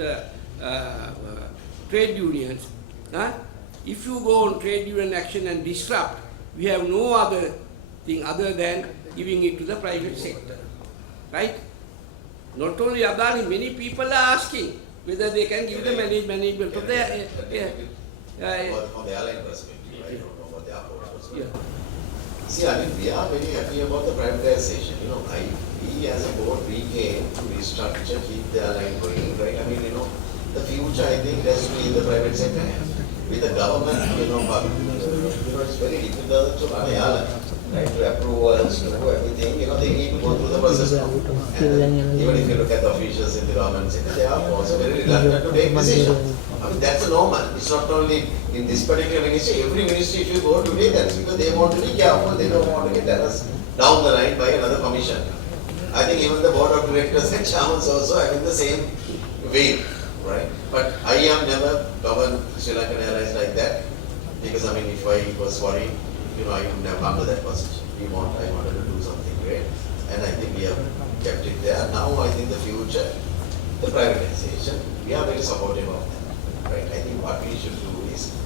trade unions, if you go on trade union action and disrupt, we have no other thing other than giving it to the private sector, right? Not only Adani, many people are asking whether they can give the management for their... From the airline perspective, I don't know about the airport perspective. Yeah. See, I mean, we are very happy about the privatization. You know, we as a board, we came to restructure, keep the airline going, right? I mean, you know, the future, I think, has to be in the private sector. With the government, it's very difficult to run an airline, right? To approvals, to everything, they need to go through the process now. And even if you look at the officials in the government sector, they are also very reluctant to take decisions. I mean, that's normal. It's not only in this particular ministry. Every ministry, if you go today, that's because they want to be careful. They don't want to get harassed down the line by another commission. I think even the board of directors and chairmen also are in the same way, right? But I have never governed Sri Lankan Airlines like that, because I mean, if I was worried, I would have come to that position. I wanted to do something great, and I think we have kept it there. Now I think the future, the privatization, we are very supportive of that. Right. I think what we should do is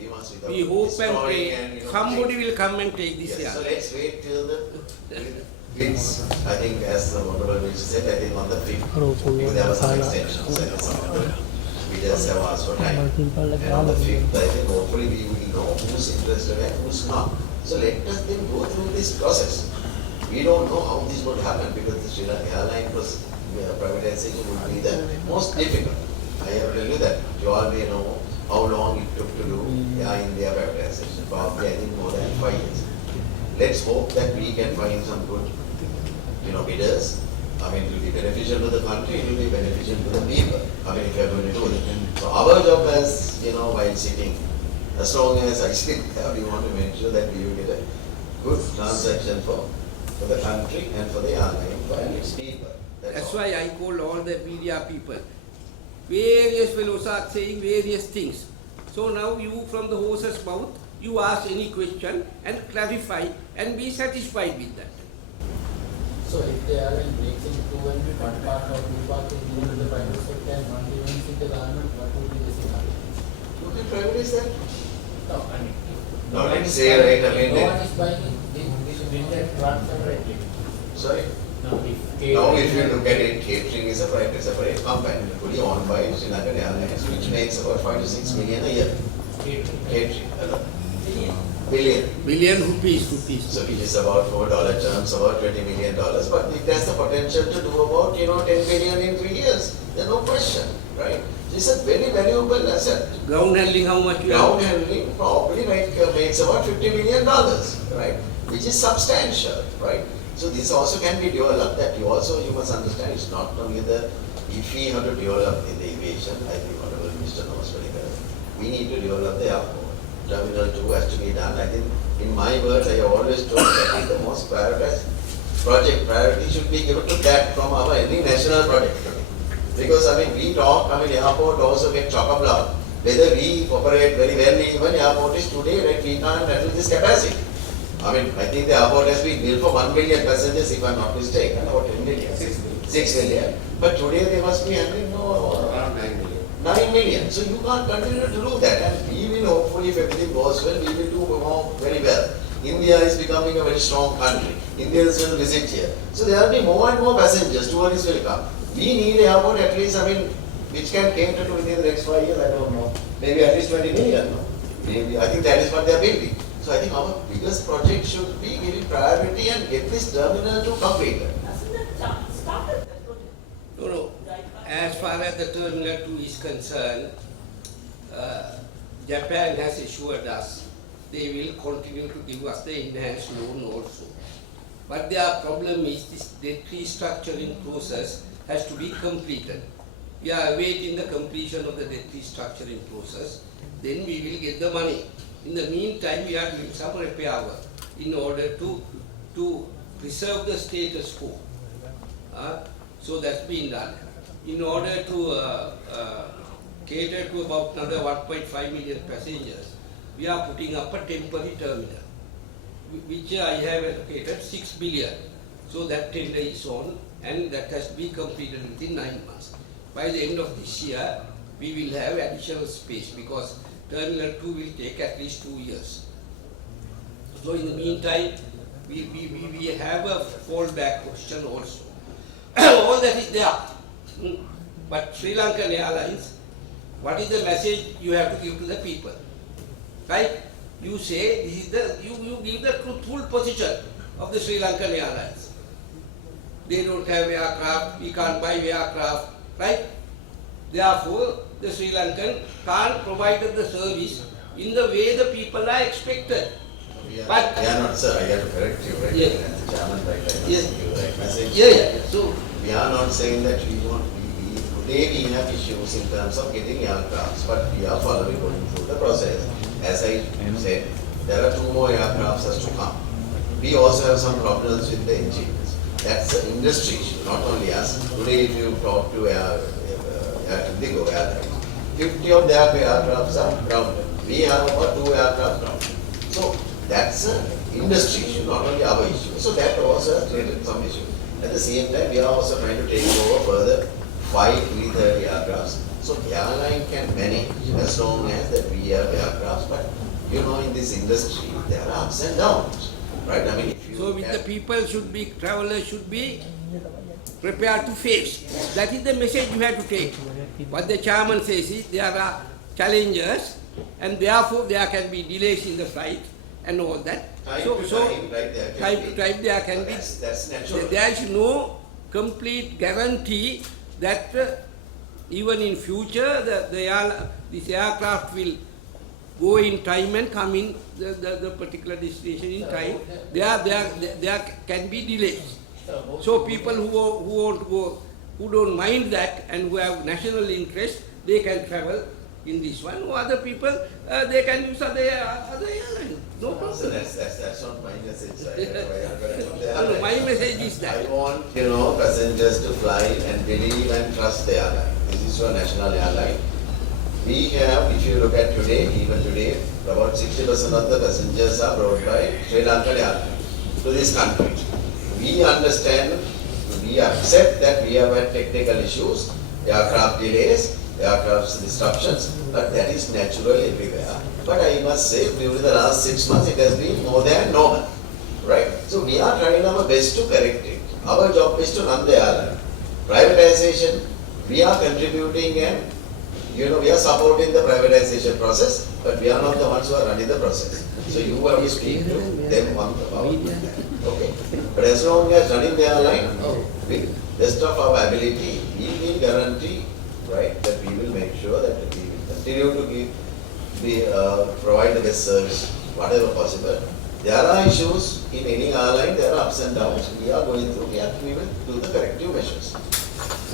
we must We hope and pray somebody will come and take this yes, so airline. let's wait till the bids. I think as the Honorable Minister said, I think on the 5th, because there were some extensions and some other. We just have asked for time. And on the 5th, I think hopefully we will know who's interested and who's not. So let us then go through this process. We don't know how this would happen, because the Sri Lanka airline privatization would be the most difficult. I have tell you that. You all may know how long it took to do India privatization. Probably I think more than 5 years. Let's hope that we can find some good, bidders. I mean, it will be beneficial to the country, it will be beneficial to the people. I mean, if you are going to do it. So our job as, while sitting, as long as I sit there, we want to make sure that we will get a good transaction for the country and for the airline, for its people. That's why I call all the media people. Various fellows are saying various things. So now you, from the horse's mouth, you ask any question and clarify and be satisfied with that. So if the airline breaks into one part or two parts is given to the private sector and one remains in the government, what would be the scenario? You can privatize that. No, I mean, No, let's say, right, I mean, no one is buying it. This will get run separately. sorry. Now If you look at it, catering is a separate company, fully owned by Sri Lankan Airlines, which makes about 5 to 6 million a year. Catering, Billion rupees. So which is about $4 terms, about $20 million. But it has the potential to do about 10 billion in 3 years. There's no question, right? It's a very valuable asset. Ground handling, how much you Ground have? handling probably makes about $50 million, right? Which is substantial, right? So this also can be developed. That you must understand. It's not only if we have to develop in the aviation, I think Honorable Minister knows very well. We need to develop the airport. Terminal 2 has to be done. I think in my words, I have always told that is the most prioritized project. Priority should be given to that from our any national project. Because we talk, airport also get chock-a-block. Whether we operate very well, even airport is today, right, we can't handle this capacity. I think the airport has been built for 1 million passengers, if I am not mistaken, about 10 million, 6 million. But today they must be handling around 9 million. So you can't continue to do that. And we will hopefully, if everything goes well, we will do very well. India is becoming a very strong country. Indians will visit here. So there will be more and more passengers, tourists will come. We need airport at least, which can cater to within the next 5 years, I don't know. Maybe at least 20 million, no? Maybe, I think that is what they are building. So I think our biggest project should be giving priority and get this terminal to complete. Hasn't that started that project? No. As far as the Terminal 2 is concerned, Japan has assured us they will continue to give us the enhanced loan also. But their problem is this debt restructuring process has to be completed. We are awaiting the completion of the debt restructuring process, then we will get the money. In the meantime, we are doing some repair work in order to preserve the status quo. So that's been done. In order to cater to about another 1.5 million passengers, we are putting up a temporary terminal, which I have allocated 6 billion. So that tender is on, and that has to be completed within 9 months. By the end of this year, we will have additional space because Terminal 2 will take at least 2 years. So in the meantime, we have a fallback position also. All that is there. But Sri Lankan Airlines, what is the message you have to give to the people? Right? You say this is the you give the truthful position of the Sri Lankan Airlines. They don't have aircraft, we can't buy aircraft, right? Therefore, the Sri Lankan can't provide the service in the way the people are expected. We are But not, sir, I have to correct you, right? Yeah. And the chairman, right, I must Yeah. give the right message. yeah. So We are not saying that today we have issues in terms of getting aircrafts, but we are going through the process. As I said, there are 2 more aircrafts has to come. We also have some problems with the engines. That's an industry issue, not only us. Today if you talk to Indigo Airlines, 50 of their aircrafts are grounded. We have about 2 aircraft grounded. So that's an industry issue, not only our issue. So that also has created some issue. At the same time, we are also trying to take over further 5 330 aircrafts. So the airline can manage as long as that we have aircrafts. But you know, in this industry, there are ups and downs, right? I mean, if you So with the people should be, travelers should be prepared to face. That is the message you have to take. What the chairman says is there are challenges and therefore there can be delays in the flight and all that. Time So, to so time, right, there can time be. to time there can be. That's natural. There is no complete guarantee that even in future this aircraft will go in time and come in the particular destination in time. There can be delays. So people who want to go, who don't mind that and who have national interest, they can travel in this one. Or other people, they can use other airlines. No So problem. that's not my message. No, my message is I that. want, passengers to fly and believe and trust the airline. This is your national airline. We have, if you look at today, even today, about 60% of the passengers are brought by Sri Lankan Airline to this country. We understand, we accept that we have had technical issues, aircraft delays, aircraft disruptions, but that is natural everywhere. But I must say, during the last 6 months, it has been more than normal, right? So we are trying our best to correct it. Our job is to run the airline. Privatization, we are contributing and we are supporting the privatization process, but we are not the ones who are running the process. So you have to speak to them about that. Okay. But as long as running the airline, with best of our ability, we will guarantee, right, that we will make sure that we will continue to provide the best service, whatever possible. There are issues in any airline, there are ups and downs. We are going through, we will do the corrective measures.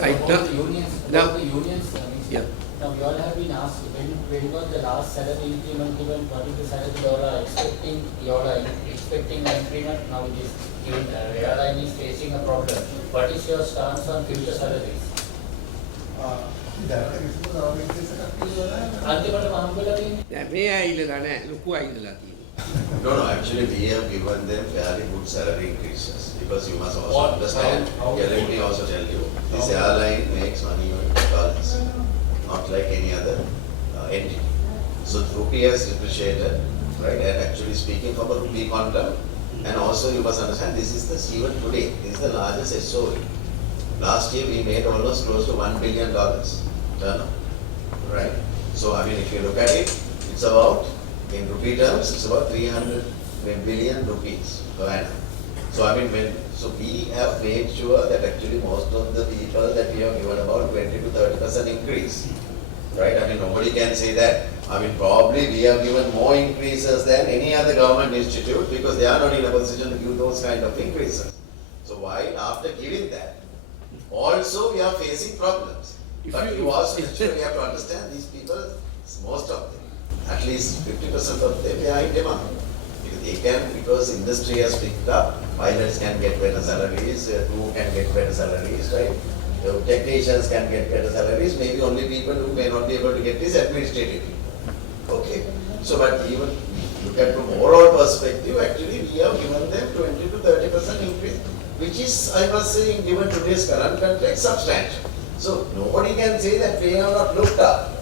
Right About now- the unions, now- about the unions, Yeah. now you all have been asked, when was the last salary increment given, what is the salary you all are expecting an increment, now this given airline is facing a problem. What is your stance on future salaries? අන්තිමට මහම්බෙලා තියෙන්නේ දැන් මේ ඇවිල්ලා නැහැ, ලොකු ඇවිල්ලා තියෙනවා. No, actually we have given them fairly good salary increases because you must also What- understand, how- let me also tell you, this airline makes money in dollars, not like any other entity. So the rupee has depreciated, right, and actually speaking from a rupee quantum, and also you must understand this is even today, this is the largest SOE. Last year we made almost close to $1 billion. turnover, right? So I mean, if you look at it, it's about, in rupee terms, it's about 300 billion rupees per annum. So I mean, so we have made sure that actually most of the people that we have given about 20 to 30% increase, right? I mean, nobody can say that. I mean, probably we have given more increases than any other government institute because they are not in a position to give those kind of increases. So while after giving that, also we are facing problems. But you also naturally have to understand these people, most of them, at least 50% of them, they are in demand. Because they can, because industry has picked up, pilots can get better salaries, crew can get better salaries, right? The technicians can get better salaries, maybe only people who may not be able to get this administrative. Okay. So, but even look at from overall perspective, actually we have given them 20 to 30% increase, which is, I must say, given today's current context, substantial. So nobody can say that we have not looked up.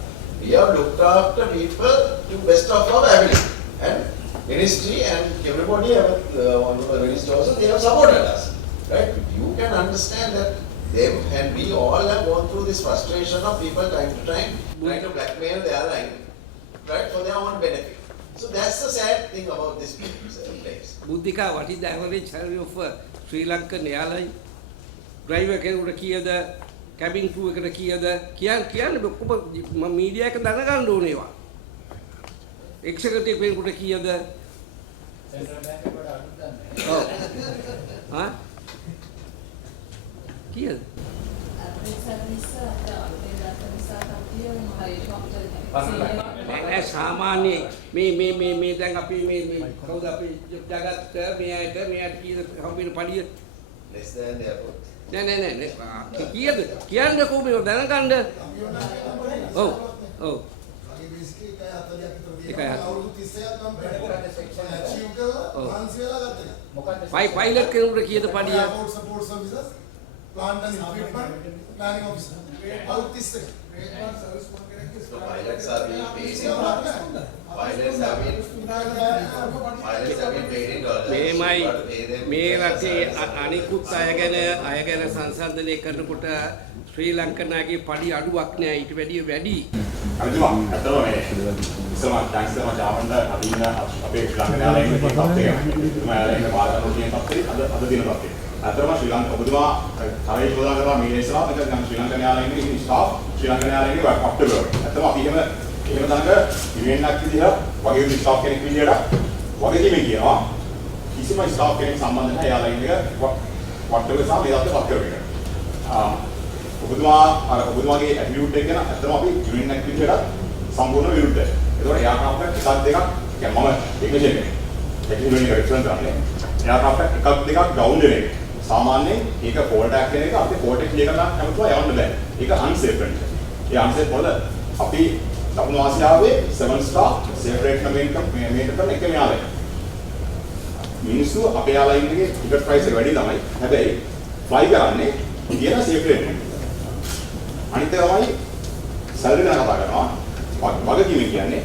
We have looked after people to best of our ability. And ministry and everybody have, ministry also, they have supported us. Right? You can understand that them and we all have gone through this frustration of people time to time trying to blackmail the airline, right, for their own benefit. So that's the sad thing about this place. Buddhika, what is the average salary of Sri Lankan airline? Driver කෙනෙකුට කීයද? cabin crew එකට කීයද? කියන්නේ ඔක්කොම මීඩියා එක දැනගන්න ඕනේ ඒවා. එක්සිකියුටිව් කෙනෙකුට කීයද? සෙන්ට්‍රල් බැංක් එකට අඩු ගන්න. ඔව්. හා? කීයද? සාමාන්‍ය මේ දැන් අපි මේ කවුද අපි ජගත් මේ අයට කීයද හම්බෙන පඩිය? Less than the airport. නෑ කීයද? කියන්නකෝ මේ දැනගන්න. ඔව්. ඔව්. पायलट के ऊपर किए तो पाड़ी है support services, plant and equipment, planning officer. Out this So pilots are being paid in pilots have been paid in dollars. මේ රටේ අනිකුත් අය ගැන සංසන්දනය කරනකොට ශ්‍රී ලංකනාගේ පඩි අඩුවක් නෑ ඊට වැඩිය වැඩි. අනිතුමා අතව මේ ඉස්සම ටැක්ස් කරන ජාමන්ද අපි ඉන්න අපේ ශ්‍රී ලංකන් එයාලයින් එකක් තත්ත්වයක්. තුමා එයාලයින් බාරගන්න තියෙන තත්ත්වය අද දින තත්ත්වය. අතරම ශ්‍රී ලංකා ඔබතුමා තරේ චෝදනා කරලා මේ දේශලා මෙතන නම් ශ්‍රී ලංකන් එයාලයින් එකේ ස්ටාෆ් ශ්‍රී ලංකන් එයාලයින් එකේ වර්ක් අප්ටර් අතරම අපි එහෙම තනක ඉවෙන්ට් එකක් විදිහට වගේ ස්ටාෆ් කෙනෙක් විදිහට වගකීමෙන් කියනවා කිසිම ස්ටාෆ් කෙනෙක් සම්බන්ධ නැහැ එයාලයින් එක වට්ටුවේ සහ මේ තත්ත්වය පත් කරගෙන. ඔබතුමාගේ ඇටිටියුඩ් එක ගැන ඇත්තම අපි ජුනියර් ඇක්ටිවිටියට සම්පූර්ණ විරුද්ධයි. ඒතකොට එයාක්‍රාෆ්ට් එකක් දෙකක් කියන්නේ මම ටෙක්නිෂියන් කෙනෙක්. ටෙක්නිෂියන් එක රෙෆරන්ස් කරන්නේ. එයාක්‍රාෆ්ට් එකක් දෙකක් ඩවුන් වෙන එක. සාමාන්‍යයෙන් ඒක ෆෝල්ට් එකක් කියන එක අපිට ෆෝල්ට් එක ක්ලියර් කරන්න කැමතිව යවන්න බෑ. ඒක අන්සේෆ් වෙන එක. ඒ අන්සේෆ් වල අපි දකුණු ආසියාවේ 7 star සේෆ් රේට් මේක කරන එකම යාලයි. මිනිස්සු අපේ යාලයින් එකේ ටිකට් ප්‍රයිස් එක වැඩි තමයි. හැබැයි ෆ්ලයි කරන්නේ කියන සේෆ් රේට් එක. අනිත් එක තමයි සැලරි ගැන කතා කරනවා. වගකීම කියන්නේ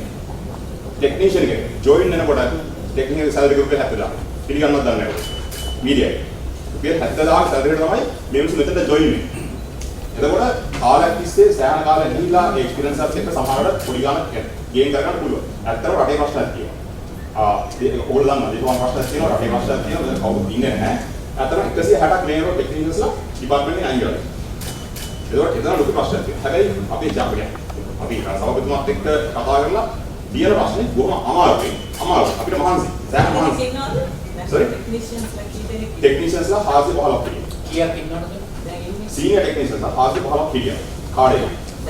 ටෙක්නීෂියන් කෙනෙක් ජොයින් වෙනකොට ටෙක්නිකල් සැලරි ගෲප් එක 70000. පිළිගන්නවත් දන්නේ නැහැ. මීඩියා එක. රුපියල් 70000 සැලරියට තමයි මේ මිනිස්සු මෙතන ජොයින් වෙන්නේ. එතකොට කාලයක් තිස්සේ සෑහෙන කාලයක් ගිහිල්ලා ඒ එක්ස්පීරියන්ස් එකත් එක්ක සමහරවිට පොඩි ගානක් ගේන් කරගන්න පුළුවන්. ඇත්තටම රටේ ප්‍රශ්නයක් තියෙනවා. ඒක ඕගොල්ලෝ දන්නවා. ඒක ප්‍රශ්නයක් තියෙනවා. රටේ ප්‍රශ්නයක් තියෙනවා. දැන් කවුරුත් ඉන්නේ නැහැ. ඇත්තටම 160ක් මේනෝ ටෙක්නීෂියන්ස්ලා ඩිපාර්ට්මන්ට් එකෙන් අයින් කරලා. ඒකට එතන ලොකු ප්‍රශ්නයක් තියෙනවා. හැබැයි අපේ ජාපකයන් අපි සභාපතිතුමාත් එක්ක කතා කරලා දියර ප්‍රශ්නේ බොහොම අමාරුයි. අපිට මහන්සි. සෑහෙන මහන්සි. Sorry? ටෙක්නීෂියන්ස්ලා 415ක් ඉන්නවා. කීයක් ඉන්නවද? සීනියර් ටෙක්නීෂියන්ස්ලා 415ක් ඉන්නවා.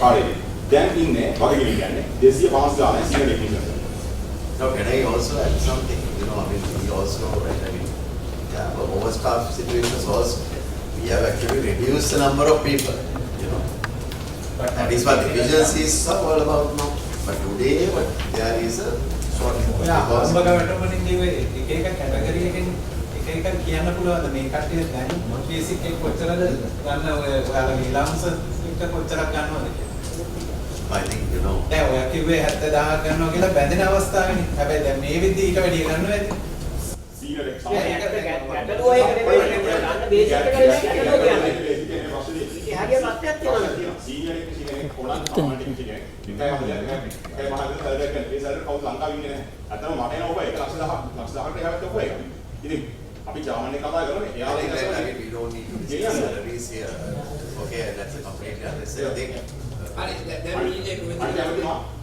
කාඩේ. දැන් ඉන්නේ වගකීම කියන්නේ 250 ගානයි සීනියර් ටෙක්නීෂියන්ස්. Now can I also add something? You know, I mean, we also, right, I mean, yeah, overstaffed situations also, we have actually reduced the number of people, you know. But that is what efficiency is all about now. But today, there is a shortage. අම්බ ගවර්නමන්ට් එකේ එක කැටගරි එකෙන් එක කියන්න පුළුවන්ද මේ කට්ටිය දැන් බේසික් එක කොච්චරද ගන්න ඔය ඔයාලගේ ඉලාම්ස එක කොච්චරක් ගන්නවද කියලා. I think, you know. දැන් ඔය කිව්වේ 70000ක් ගන්නවා කියලා බැඳෙන අවස්ථාවනේ. හැබැයි දැන් මේ විදිහට ඊට වැඩිය ගන්නව ඇති. සීනියර් එක ගැටලුව ඒක නෙමෙයි ගන්න බේසික් එකට ගැටලුව කියන්නේ. එයාගේ මතයක් තියෙනවා. සීනියර් එක කෙනෙක් කොණක් කමාන්ඩ් එක කෙනෙක්. ඉතින් මම මහදෙන සර්වර් එක ඒ සර්වර් කවුද ලංකාවේ ඉන්නේ නැහැ. අතන මට එන ඔබ 1,10,000කට එහාට ඔබ එක. ඉතින් අපි ජර්මන් එක කතා කරන්නේ එයා we don't need to discuss salaries here. Okay, that's a completely unnecessary thing.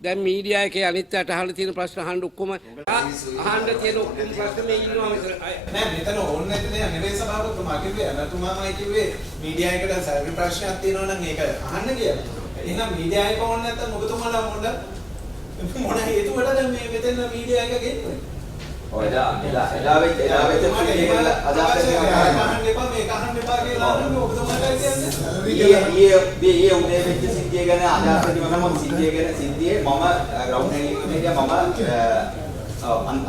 දැන් මීඩියා එකේ අනිත් අයට අහන්න තියෙන ප්‍රශ්න අහන්න ඔක්කොම අහන්න තියෙන ඔක්කොම ප්‍රශ්න මේ ඉන්නවා මෙතන. නෑ මෙතන ඕනේ නැති දේ නෙවෙයි සභාපතිතුමා කිව්වේ අනතුමාමයි කිව්වේ මීඩියා එකට සර්වර් ප්‍රශ්නයක් තියෙනවා නම් ඒක අහන්න කියලා. එහෙනම් මීඩියා එක ඕනේ නැත්නම් ඔබතුමාලා මොන හේතුවටද මේ මෙතන මීඩියා එක ගෙන්නේ? ඔය එදා වෙච්ච අදහස් අහන්න එපා මේක අහන්න එපා කියලා නම් ඔබතුමාලා කියන්නේ. ඊයේ උදේ වෙච්ච සිද්ධිය ගැන අදහස් දෙන්න මම සිද්ධිය ගැන සිද්ධියේ මම ග්‍රවුන්ඩ් හැන්ඩ්ලින් එකේ මම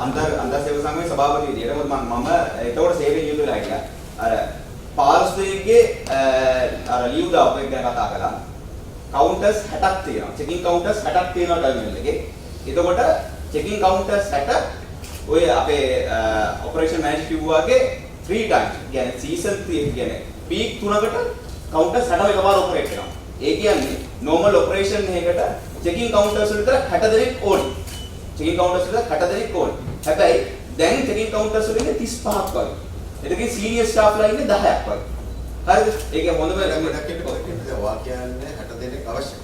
අන්තර් සේවක සංගමේ සභාපති විදියට මම ඒතකොට සේවයෙන් යුතු වෙලා හිටියා. අර පාර්ශ්වයේ අර ලියු දාපු එක ගැන කතා කළා. කවුන්ටර්ස් 60ක් තියෙනවා. චෙකින් කවුන්ටර්ස් 60ක් තියෙනවා ටර්මිනල් එකේ. එතකොට චෙකින් කවුන්ටර්ස් 60 ඔය අපේ ඔපරේෂන් මැනේජර් කිව්වාගේ 3 times කියන්නේ සීසන් 3 කියන්නේ පීක් 3කට කවුන්ටර් 60 එකපාර ඔපරේට් කරනවා. ඒ කියන්නේ normal operation එකකට checking counters වල විතර 60 දෙනෙක් ඕනේ. checking counters වල 60 දෙනෙක් ඕනේ. හැබැයි දැන් checking counters වල ඉන්නේ 35ක් වගේ. ඒකේ senior staff ලා ඉන්නේ 10ක් වගේ. හරිද? ඒකේ හොඳම වාක්‍යයන්නේ 60 දෙනෙක් අවශ්‍යයි.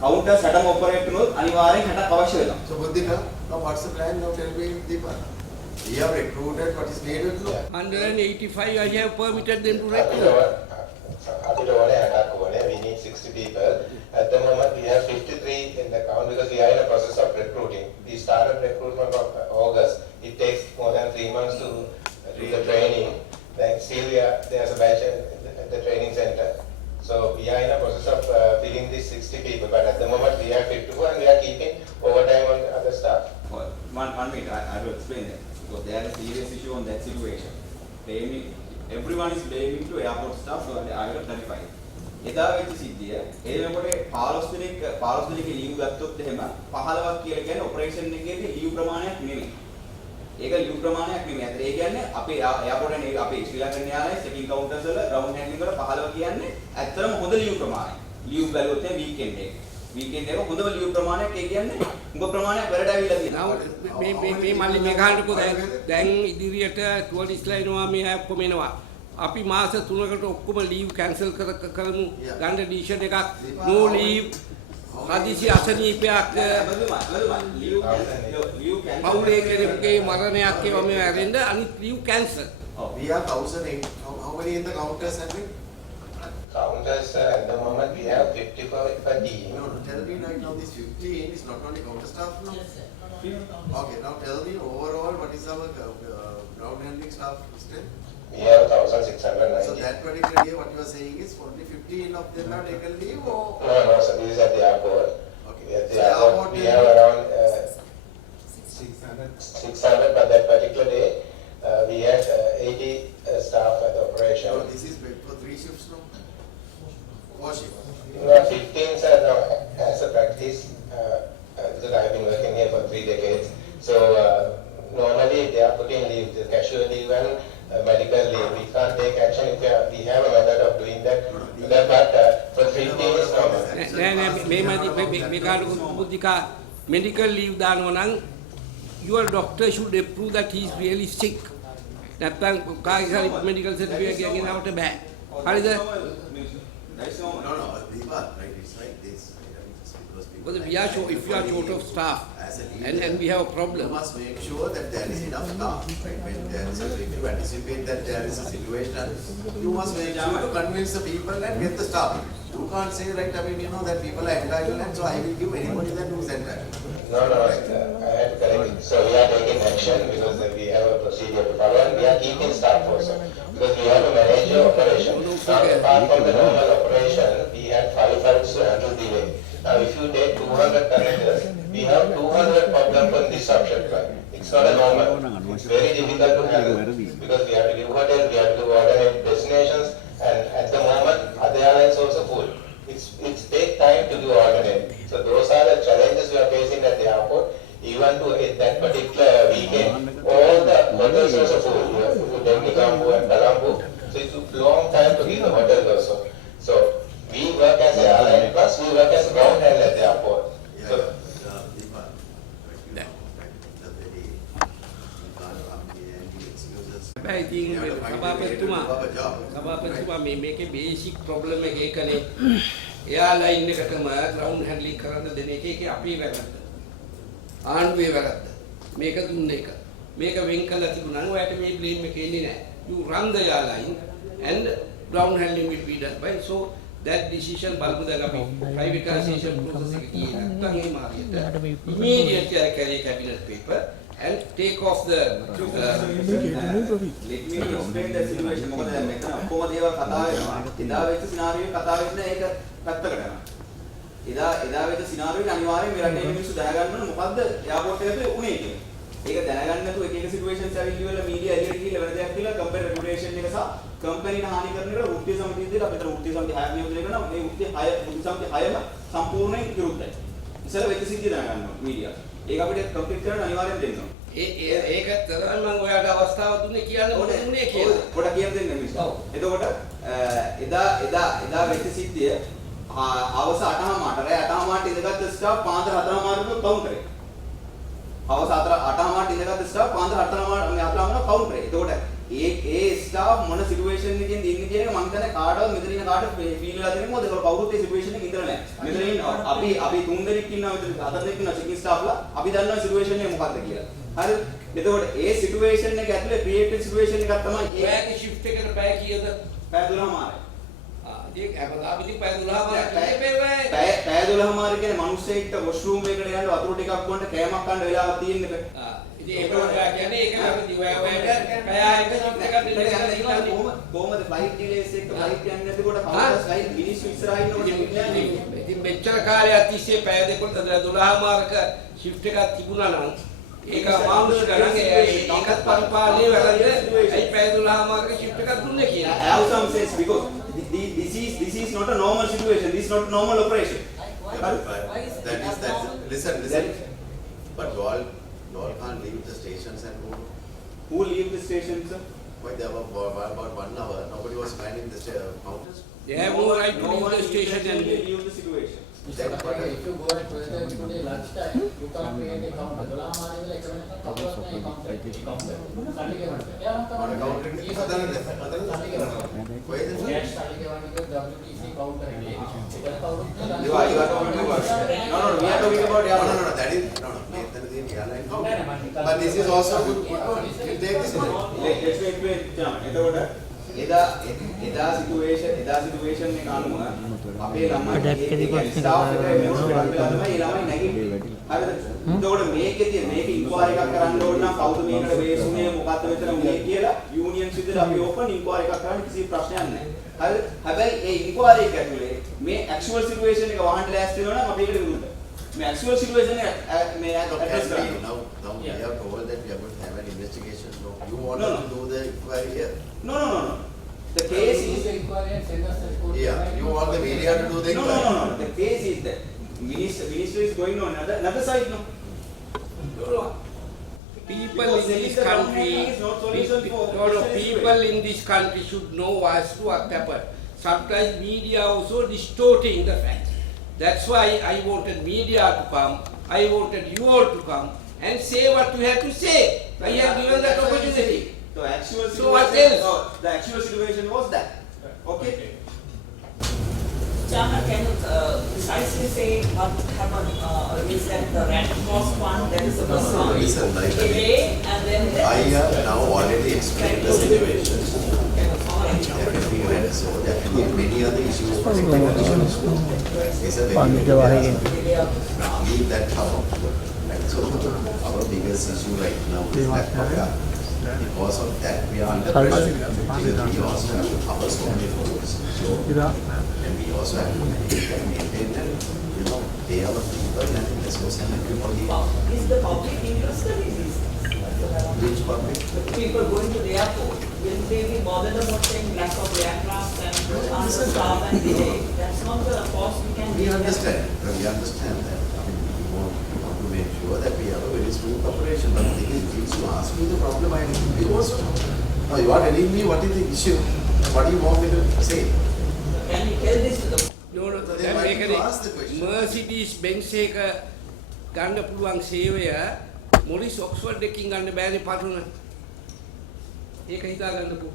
කවුන්ටර් 60ම ඔපරේට් කරනොත් අනිවාර්යෙන් 60ක් අවශ්‍ය වෙනවා. So Buddhika, now what's the plan now? Tell me, Deepa. We have recruited what is needed. 185 I have permitted them to recruit. We need 60 people. At the moment we have 53 in the count because we are in a process of recruiting. We started recruitment of August. It takes more than 3 months to do the training. Then still there's a batch at the training center. So we are in a process of filling these 60 people, but at the moment we have 52 and we are keeping overtime on other staff. One minute, I will explain that. Because there is a serious issue on that situation. Blaming, everyone is blaming to airport staff, so I will clarify. එදා වෙච්ච සිද්ධිය ඒ වෙනකොට 15 දිනක ලීව් ගත්තොත් එහෙම 15ක් කියලා කියන්නේ ඔපරේෂන් එකේදී ලීව් ප්‍රමාණයක් නෙමෙයි. ඒක ලීව් ප්‍රමාණයක් නෙමෙයි. අතට ඒ කියන්නේ අපේ එයාපෝර්ට් එකේ අපේ ශ්‍රී ලංකන් යාලේ චෙකින් කවුන්ටර්ස් වල ග්‍රවුන්ඩ් හැන්ඩ්ලින් වල 15 කියන්නේ ඇත්තටම හොඳ ලීව් ප්‍රමාණයක්. ලීව් බැලුවොත් එහෙනම් වීකෙන්ඩ් එක. වීකෙන්ඩ් එක හොඳම ලීව් ප්‍රමාණයක් ඒ කියන්නේ උඹ ප්‍රමාණයක් වැඩට ඇවිල්ලා තියෙනවා. මේ මල්ලි මේ ගහන්නකෝ දැන් ඉදිරියට ටුවරිස්ට්ලා එනවා මේ අය ඔක්කොම එනවා. අපි මාස 3කට ඔක්කොම ලීව් කැන්සල් කරමු. ගන්න ඩිසිෂන් එකක් no leave හදිසි අසනීපයක් පවුලේ කෙනෙකුගේ මරණයක් ඒවා මේ ඇරෙන්න අනිත් leave cancel. We have 1,008. How many in the counters have we? Counters at the moment we have 54 per team. No, tell me right now this 15 is not only counter staff now? Yes, sir. Okay, now tell me overall what is our ground handling staff strength? We have 1,690. So that particular day what you are saying is only 15 of them have taken leave or? No, so this is at the airport. Okay. At the airport we have around 600, but that particular day we had 80 staff at the operation. So this is meant for 3 shifts now? 4 shifts? No, 15 are now as a practice because I have been working here for 3 decades. So normally they are putting leave, the casual leave and medical leave. We can't take action if we have a method of doing that. But for 15 is normal. මේ කාඩු Buddhika medical leave දානවා නම් your doctor should approve that he is really sick. නැත්නම් කායික medical certificate එකකින් આવට බෑ. හරිද? No, Deepa, right, it's like this. Because we are if you are short of staff and we have a problem. You must make sure that there is enough staff. Right? When there is if you anticipate that there is a situation, you must make sure to convince the people and get the staff. You can't say, right, I mean, you know, that people are entitled and so I will give anybody that who is entitled. No, I have to correct it. So we are taking action because we have a procedure to follow and we are keeping staff also. Because we have to manage the operation. Now, apart from the normal operation, we had 5 flights to handle delay. Now, if you take 200 passengers, we have 200 problems on this subject flight. It's not a normal. It's very difficult to handle because we have to give hotels, we have to alternate destinations, and at the moment, other airlines also full. It's take time to do alternate. So those are the challenges we are facing at the airport. Even to that particular weekend, all the hotels also full. Delhi, Colombo and Colombo. So it took long time to give the hotels also. සභාපතිතුමා මේකේ basic problem එක ඒකනේ. එයාලා ඉන්න එකටම ග්‍රවුන්ඩ් හැන්ඩ්ලින් කරන්න දෙන එකේ අපේ වැරද්ද. ආණ්ඩුවේ වැරද්ද. මේක දුන්න එක. මේක වෙන් කළා තිබුණා නම් ඔයාලට මේ බ්ලේම් එක එන්නේ නැහැ. You run the airline and ground handling will be done by. So that decision බලමු දැන් අපි privatization process එක ගියේ නැත්නම් ඒ මාර්ගයට immediately carry cabinet paper and take off the let me explain the situation. මොකද දැන් මෙතන ඔක්කොම දේවල් කතා වෙනවා. එදා වෙච්ච සිනාරියෝ කතා වෙන්න ඒක පැත්තකට යනවා. එදා වෙච්ච සිනාරියෝ අනිවාර්යයෙන් මේ රටේ මිනිස්සු දැනගන්න ඕන මොකද්ද එයාපෝට් එකේ උනේ කියලා. ඒක දැනගන්න නැතුව එක සිටුේෂන්ස් ඇවිල්ලි වල මීඩියා එළියට ගිහිල්ලා වෙන දෙයක් කියලා කම්පැනි රෙගුලේෂන් එක සහ කම්පැනිට හානි කරන එක වෘත්තීය සමිතිය විදිහට අපිට වෘත්තීය සමිතිය 6ක් නියෝජනය කරනවා. මේ වෘත්තීය 6ම සම්පූර්ණයෙන් විරුද්ධයි. ඉතල වෙච්ච සිද්ධිය දැනගන්න ඕන මීඩියා. ඒක අපිට කම්ප්ලීට් කරන්න අනිවාර්යෙන් දෙන්න ඕන. ඒක තමයි මම ඔයාලට අවස්ථාව දුන්නේ කියන්න ඕනේ දුන්නේ කියලා. පොඩක් කියන්න දෙන්න මිනිස්සු. එතකොට එදා වෙච්ච සිද්ධිය හවස 8:00 රෑ 8:00 ඉඳගත්තු ස්ටාෆ් පාන්දර 4:00 කවුන්ටරේ. හවස 8:00 ඉඳගත්තු ස්ටාෆ් පාන්දර 4:00 කවුන්ටරේ. එතකොට ඒ ස්ටාෆ් මොන සිටුේෂන් එකකින්ද ඉන්නේ කියන එක මම හිතන්නේ කාටවත් මෙතන ඉන්න කාටවත් ෆීල් වෙලා තියෙන්නේ මොකද ඒක කවුරුත් ඒ සිටුේෂන් එකේ ඉඳලා නැහැ. මෙතන ඉන්න අපි 3 දෙනෙක් ඉන්නවා මෙතන 4 දෙනෙක් ඉන්නවා චෙකින් ස්ටාෆ්ලා. අපි දන්නවා සිටුේෂන් එක මොකක්ද කියලා. හරි. එතකොට ඒ සිටුේෂන් එක ඇතුලේ ක්‍රියේටිව් සිටුේෂන් එකක් තමයි ඔයාගේ ෂිෆ්ට් එකට පැය කීයද? පැය 12මාරයි. ඒක හැමදාම ඉතින් පැය 12මාරයි පැය 12මාරයි කියන්නේ මිනිස්සෙක්ට වොෂ්රූම් එකකට යන්න වතුර ටිකක් බොන්න කෑමක් ගන්න වෙලාවක් තියෙන්නක. ඉතින් ඒක ඔයා කියන්නේ ඒක වැරදි. ඔයාට පැය 6ක ෂිෆ්ට් එකක් දෙන්න කොහොමද ෆ්ලයිට් ඩිලේස් එක ෆ්ලයිට් යන්නේ නැතිකොට කවුරුත් ෆ්ලයිට් මිනිස්සු ඉස්සරහා ඉන්නකොට ඉතින් මෙච්චර කාලයක් තිස්සේ පැය 12මාරක ෂිෆ්ට් එකක් තිබුණා නම් ඒක මානුෂ ගණන් ඒකත් පරිපාලනයේ වැරද්ද. ඒ පැය 12මාරක ෂිෆ්ට් එකක් දුන්නේ කියලා. I have some sense because this is not a normal situation. This is not normal operation. Listen. But you all can't leave the stations and go. Who leave the station, sir? Why there were about 1 hour. Nobody was manning the mountains. They have no right to leave the station and leave the situation. If you go at today lunchtime, you can't create a counter. We are talking about that is but this is also good. You take this. let's explain. එදා සිටුේෂන් එක අනුව අපේ ළමයි ස්ටාෆ් එකේ මෙහෙම තමයි ඒ ළමයි නැගිටින්නේ. හරිද? එතකොට මේකෙදී මේක ඉන්ක්වයරි එකක් කරන්න ඕන නම් කවුද මේකට බේස් උනේ මොකක්ද මෙතන උනේ කියලා යූනියන්ස් විදිහට අපි ඕපන් ඉන්ක්වයරි එකක් කරන්න කිසි ප්‍රශ්නයක් නැහැ. හරිද? හැබැයි ඒ ඉන්ක්වයරි එක ඇතුලේ මේ ඇක්චුවල් සිටුේෂන් එක වහන්න ලෑස්ති වෙනවා නම් අපි ඒකට විරුද්ධයි. මේ ඇක්චුවල් සිටුේෂන් එක මේ ඇඩ්‍රස් කරන්න. Now we have told that we are going to have an investigation. No, you want to do the inquiry here. No. The case is You want the media to do the inquiry. No. The case is that minister is going on another side, no. people in this country, people in this country should know as to what happened. Sometimes media also distorting the facts. That's why I wanted media to come. I wanted you all to come and say what you have to say. I have given that opportunity. The actual situation, So what else? The actual situation was that. Okay. Chairman, can you precisely say what happened? Is that the Red Cross one, that is the first one? Listen, like Delay and then I have now already explained the situation. Everything went so there can be many other issues. It's a very leave that out. And so our biggest issue right now is that because of that we are under pressure. Because we also have to cover so many roads. So, and we also have to maintain them, pay our people and resource and everybody. Is the public interested in this? Which public? The people going to the airport, will they be bothered about saying lack of aircraft and staff and delay? That's not the cost we can. We understand that. We want to make sure that we have a very smooth operation. But the thing is, since you ask me the problem, I need to also know. Now you are telling me what is the issue. What do you want me to say? Can you tell this to the No, Then why did you ask the question? Mercedes Benz එක ගන්න පුළුවන් සේවය Morris Oxford එකකින් ගන්න බෑනේ පටුන. ඒක හිතා ගන්නකෝ.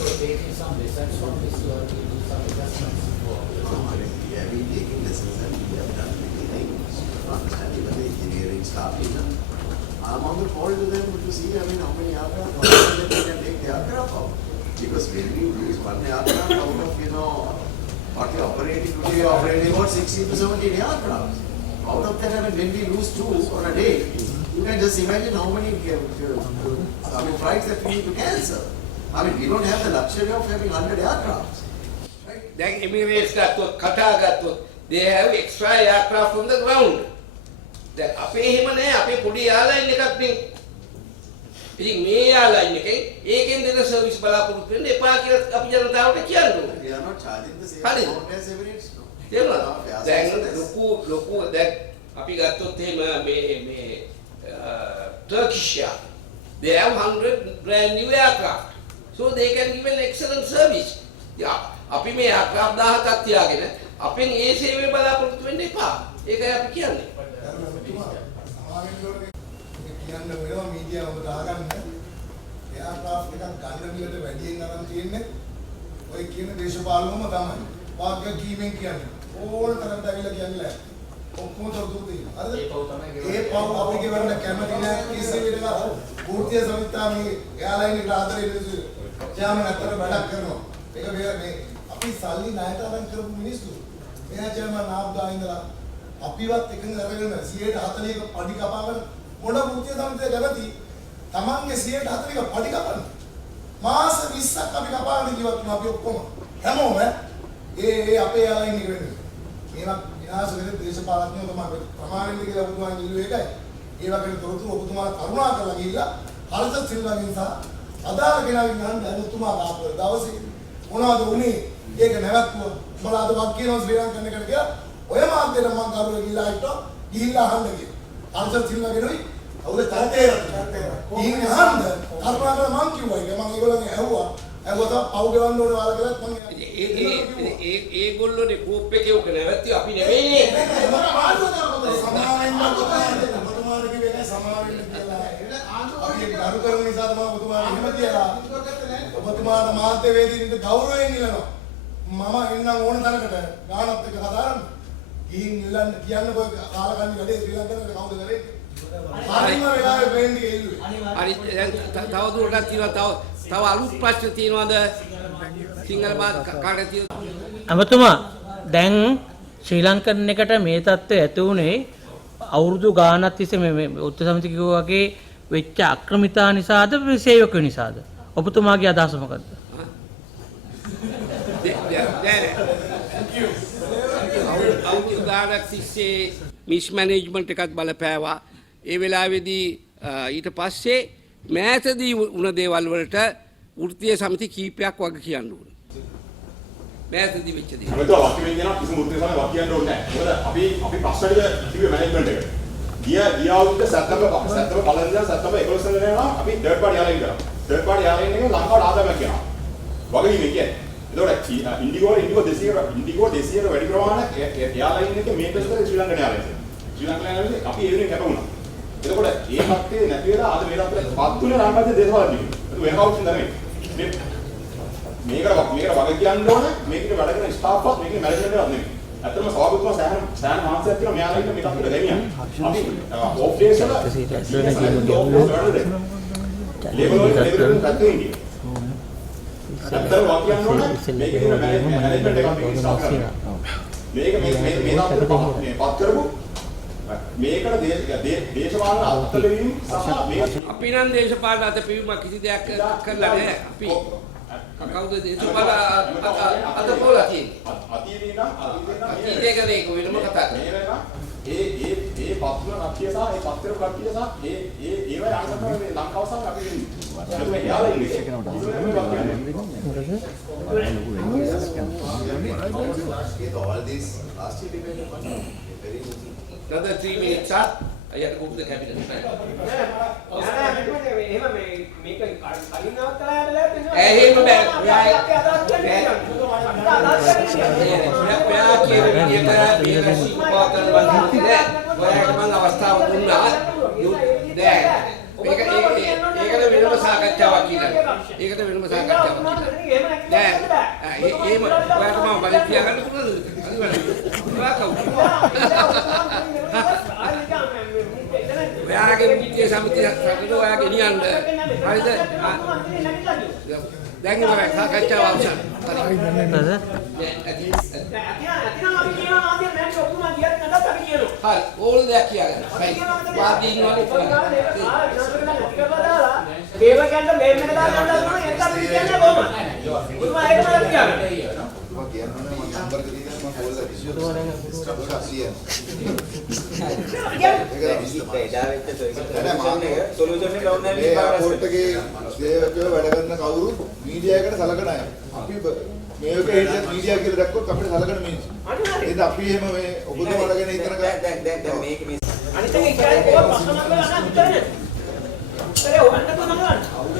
So taking some lessons from this, you have to do some adjustments. We have been taking lessons and we have done many things to understand even the engineering staff. I'm on the call to them to see, I mean, how many aircraft, how many they can take the aircraft out. Because when you lose one aircraft out of, what you're operating today, you're operating about 16 to 17 aircraft. Out of that, I mean, when we lose 2 on a day, you can just imagine how many flights that we need to cancel. I mean, we don't have the luxury of having 100 aircraft. දැන් Emirates ගත්තොත් Qatar ගත්තොත් they have extra aircraft from the ground. දැන් අපේ එහෙම නැහැ අපේ පොඩි airline එකක් නේ. ඉතින් මේ airline එකෙන් ඒකෙන් දෙන සර්විස් බලාපොරොත්තු වෙන්න එපා කියලා අපි ජනතාවට කියන්න ඕනේ. We are not charging the same Hadi. amount as Emirates. No. තේරුණාද? දැන් ලොකු දැන් අපි ගත්තොත් එහෙම මේ Turkish Air they have 100 brand new aircraft so they can give an excellent service. අපි මේ aircraft 1000ක් තියාගෙන අපෙන් ඒ සේවය බලාපොරොත්තු වෙන්න එපා. ඒකයි අපි කියන්නේ. කියන්න වෙනවා මීඩියා ඔබ දාගන්න එයාක්‍රාෆ්ට් එකක් ගන්න විදිහට වැඩියෙන් අරන් තියෙන්නේ ඔය කියන දේශපාලනම තමයි. වාක්‍ය කීමෙන් කියන්නේ ඕන තරම් දැවිලා කියන්නේ ඔක්කොම තොරතුරු තියෙනවා. හරිද? ඒ පව් අපි ගෙවන්න කැමති නැහැ කිසි විදිහකට පූර්තිය සමිතා මේ එයාලයින් එකට ආදරේ ඉඳි ජාමන අතර වැඩක් කරනවා. ඒක මේ අපි සල්ලි ණයට අරන් කරපු මිනිස්සු. එයා ජාමන නාබ්දා ඉඳලා අපිවත් එකඟ කරගෙන 140ක පඩි කපාගෙන මොන පූර්තිය සමිතිය කැමති තමන්ගේ 140ක පඩි කපන්න. මාස 20ක් අපි කපාගෙන ජීවත් වෙනවා අපි ඔක්කොම. හැමෝම ඒ අපේ එයාලයින් එක වෙන්නේ. මේවා විනාශ වෙන දේශපාලඥයෝ තමයි ප්‍රමාණිත කියලා ඔබතුමාන් ඉල්ලුවේ ඒකයි. ඒ වගේ තොරතුරු ඔබතුමාලා කරුණා කරලා ගිහිල්ලා හර්ෂ සිල්වාගෙන් සහ අදාළ කෙනාගෙන් අහන්න ඔබතුමා ආපු දවසේ මොනවද උනේ? ඒක නැවතුවා. උඹලා අද වක් කියනවා ශ්‍රී ලංකන් එකට කියලා ඔය මාධ්‍යට මම කරුවේ ගිහිල්ලා හිටෝ ගිහිල්ලා අහන්න කියලා. හර්ෂ සිල්වාගෙනුයි අවුල තරතේ ඉන්නේ අහන්න කරුණා කරලා මං කිව්වා ඒක මම ඒගොල්ලන්ගේ ඇහුවා. ඇහුවා පව් ගෙවන්න ඕනේ වාලා කියලා මම ඒගොල්ලෝනේ කෝප් එකේ උක නැවැත්ති අපි නෙවෙයිනේ. සමාවෙන්න ඔබතුමාට කිව්වේ නෑ සමාවෙන්න කියලා. අපි කරු කරන නිසා තමයි ඔබතුමාට එහෙම කියලා. ඔබතුමාට මාධ්‍යවේදීන්ට ගෞරවයෙන් ඉල්ලනවා. මම එන්නම් ඕන තරකට ගානත් එක්ක කතා කරන්න. ගිහින් ඉල්ලන්න කියන්න කොයි කාලකන්ණි වැඩේ ශ්‍රී ලංකාවේ කවුද කරේ? හරිම වෙලාවේ ප්ලේන් එක එල්ලුවේ. හරි තව දුරටත් තියෙනවා තව අලුත් ප්‍රශ්න තියෙනවද? සිංහල කාටද අමතුමා දැන් ශ්‍රී ලංකන් එකට මේ තත්ත්වය ඇති වුණේ අවුරුදු ගානක් තිස්සේ මේ උත්තර සමිති කිව්වා වගේ වෙච්ච අක්‍රමිතා නිසාද සේවකයෝ නිසාද? ඔබතුමාගේ අදහස මොකද්ද? අවුරුදු ගානක් තිස්සේ මිස්මැනේජ්මන්ට් එකක් බලපෑවා. ඒ වෙලාවේදී ඊට පස්සේ මෑතදී වුණ දේවල් වලට වෘත්තීය සමිති කීපයක් වගේ කියන්න ඕනේ. මෑතදී වෙච්ච දේ. අපිට වාක්‍ය වෙන්න යනවා කිසිම වෘත්තීය සමිතියක් වාක්‍ය කියන්න ඕනේ නැහැ. මොකද අපි ප්‍රශ්න ටික කිව්වේ මැනේජ්මන්ට් එකට. ගිය අවුරුද්ද සැප්තැම්බර් පළවෙනිදා සැප්තැම්බර් 11 වෙනිදා යනවා අපි තර්ඩ් පාර්ටි එයාලයින් කරා. තර්ඩ් පාර්ටි එයාලයින් එක ලංකාවට ආදායමක් කියනවා. වගකීම කියන්නේ. ඒතකොට ඉන්ඩිගෝ 200ට වැඩි ප්‍රමාණයක් එයාලයින් එකේ මේ පෙස්තර ශ්‍රී ලංකන් එයාලයින්. ශ්‍රී ලංකන් එයාලයින් අපි ඒ වෙනුවෙන් කැප වුණා. එතකොට ඒ කට්ටිය නැති වෙලා අද මේ රටේ පත්තුනේ ලංකාවේ දේශපාලනය. ඒක වෙන කවුරුත් නෙමෙයි. මේකට වග කියන්න ඕන මේකට වැඩ කරන ස්ටාෆ්වත් මේකේ මැනේජ්මන්ට් එකවත් නෙමෙයි. ඇත්තටම සභාපතිතුමා සෑහන මාංශයක් කියලා මෙයාලා ඉන්න මේ තත්ත්වෙට ගෙනියන්න. අපි ඕෆ් ඩේස් වල ලේබල් වල පැත්තේ ඉන්නේ. ඇත්තටම වග කියන්න ඕන මේකේ මැනේජ්මන්ට් එකක් මේකේ ස්ටාෆ් කරනවා. මේක මේ තත්ත්වෙට පත් කරපු මේකට දේශපාලන අත්දැකීම් සහ මේ අපි නම් දේශපාලන අත්දැකීම් කිසි දෙයක් කරලා නැහැ. අපි කවුද දේශපාලන අතපොලා තියෙන්නේ? අතීතේ කරේ ඒක වෙනම කතා කරනවා. ඒ පත්තුන කට්ටිය සහ ඒ පත්තර කට්ටිය සහ ඒවයි අනිත් මේ ලංකාව සහ අපි මේ යාලා ඉන්නේ. all this last year debate very Another 3 minutes, sir. I have to go to the cabinet. එහෙම ඔයාලට මම බලන් තියාගන්න පුළුවන්ද? ඔයාගේ විද්‍යා සමිතිය සතුට ඔයා ගෙනියන්න. හරිද? දැන් ඉවරයි සාකච්ඡාව අවසන්. හරි ඕල් දෙයක් කියන්න. වාදීන් වගේ දේවකයන්ට මේම් එක දාන්න ගන්නවා ඒක අපි කියන්නේ කොහොමද? උතුමා ඒක මම කියන්නේ. මම කියනවා මම නම්බර් එක දීලා මම කෝල් කරලා ස්ටොප් එක සියන. සොලියුෂන් එක ඩවුන් මේ එයාපෝට් එකේ සේවකයෝ වැඩ කරන කවුරු මීඩියා එකට සලකන අය. අපි මේක හේතුව මීඩියා කියලා දැක්කොත් අපිට සලකන මිනිස්සු. ඒත් අපි එහෙම මේ ඔබතුමාලා ගැන හිතන දැන් මේක මේ අනිත් එක ඉස්සරහ කොහොම ප්‍රශ්න නම්බර අහන්න විතරනේ. ඉතරේ ඔන්න කොහොමද ගන්න?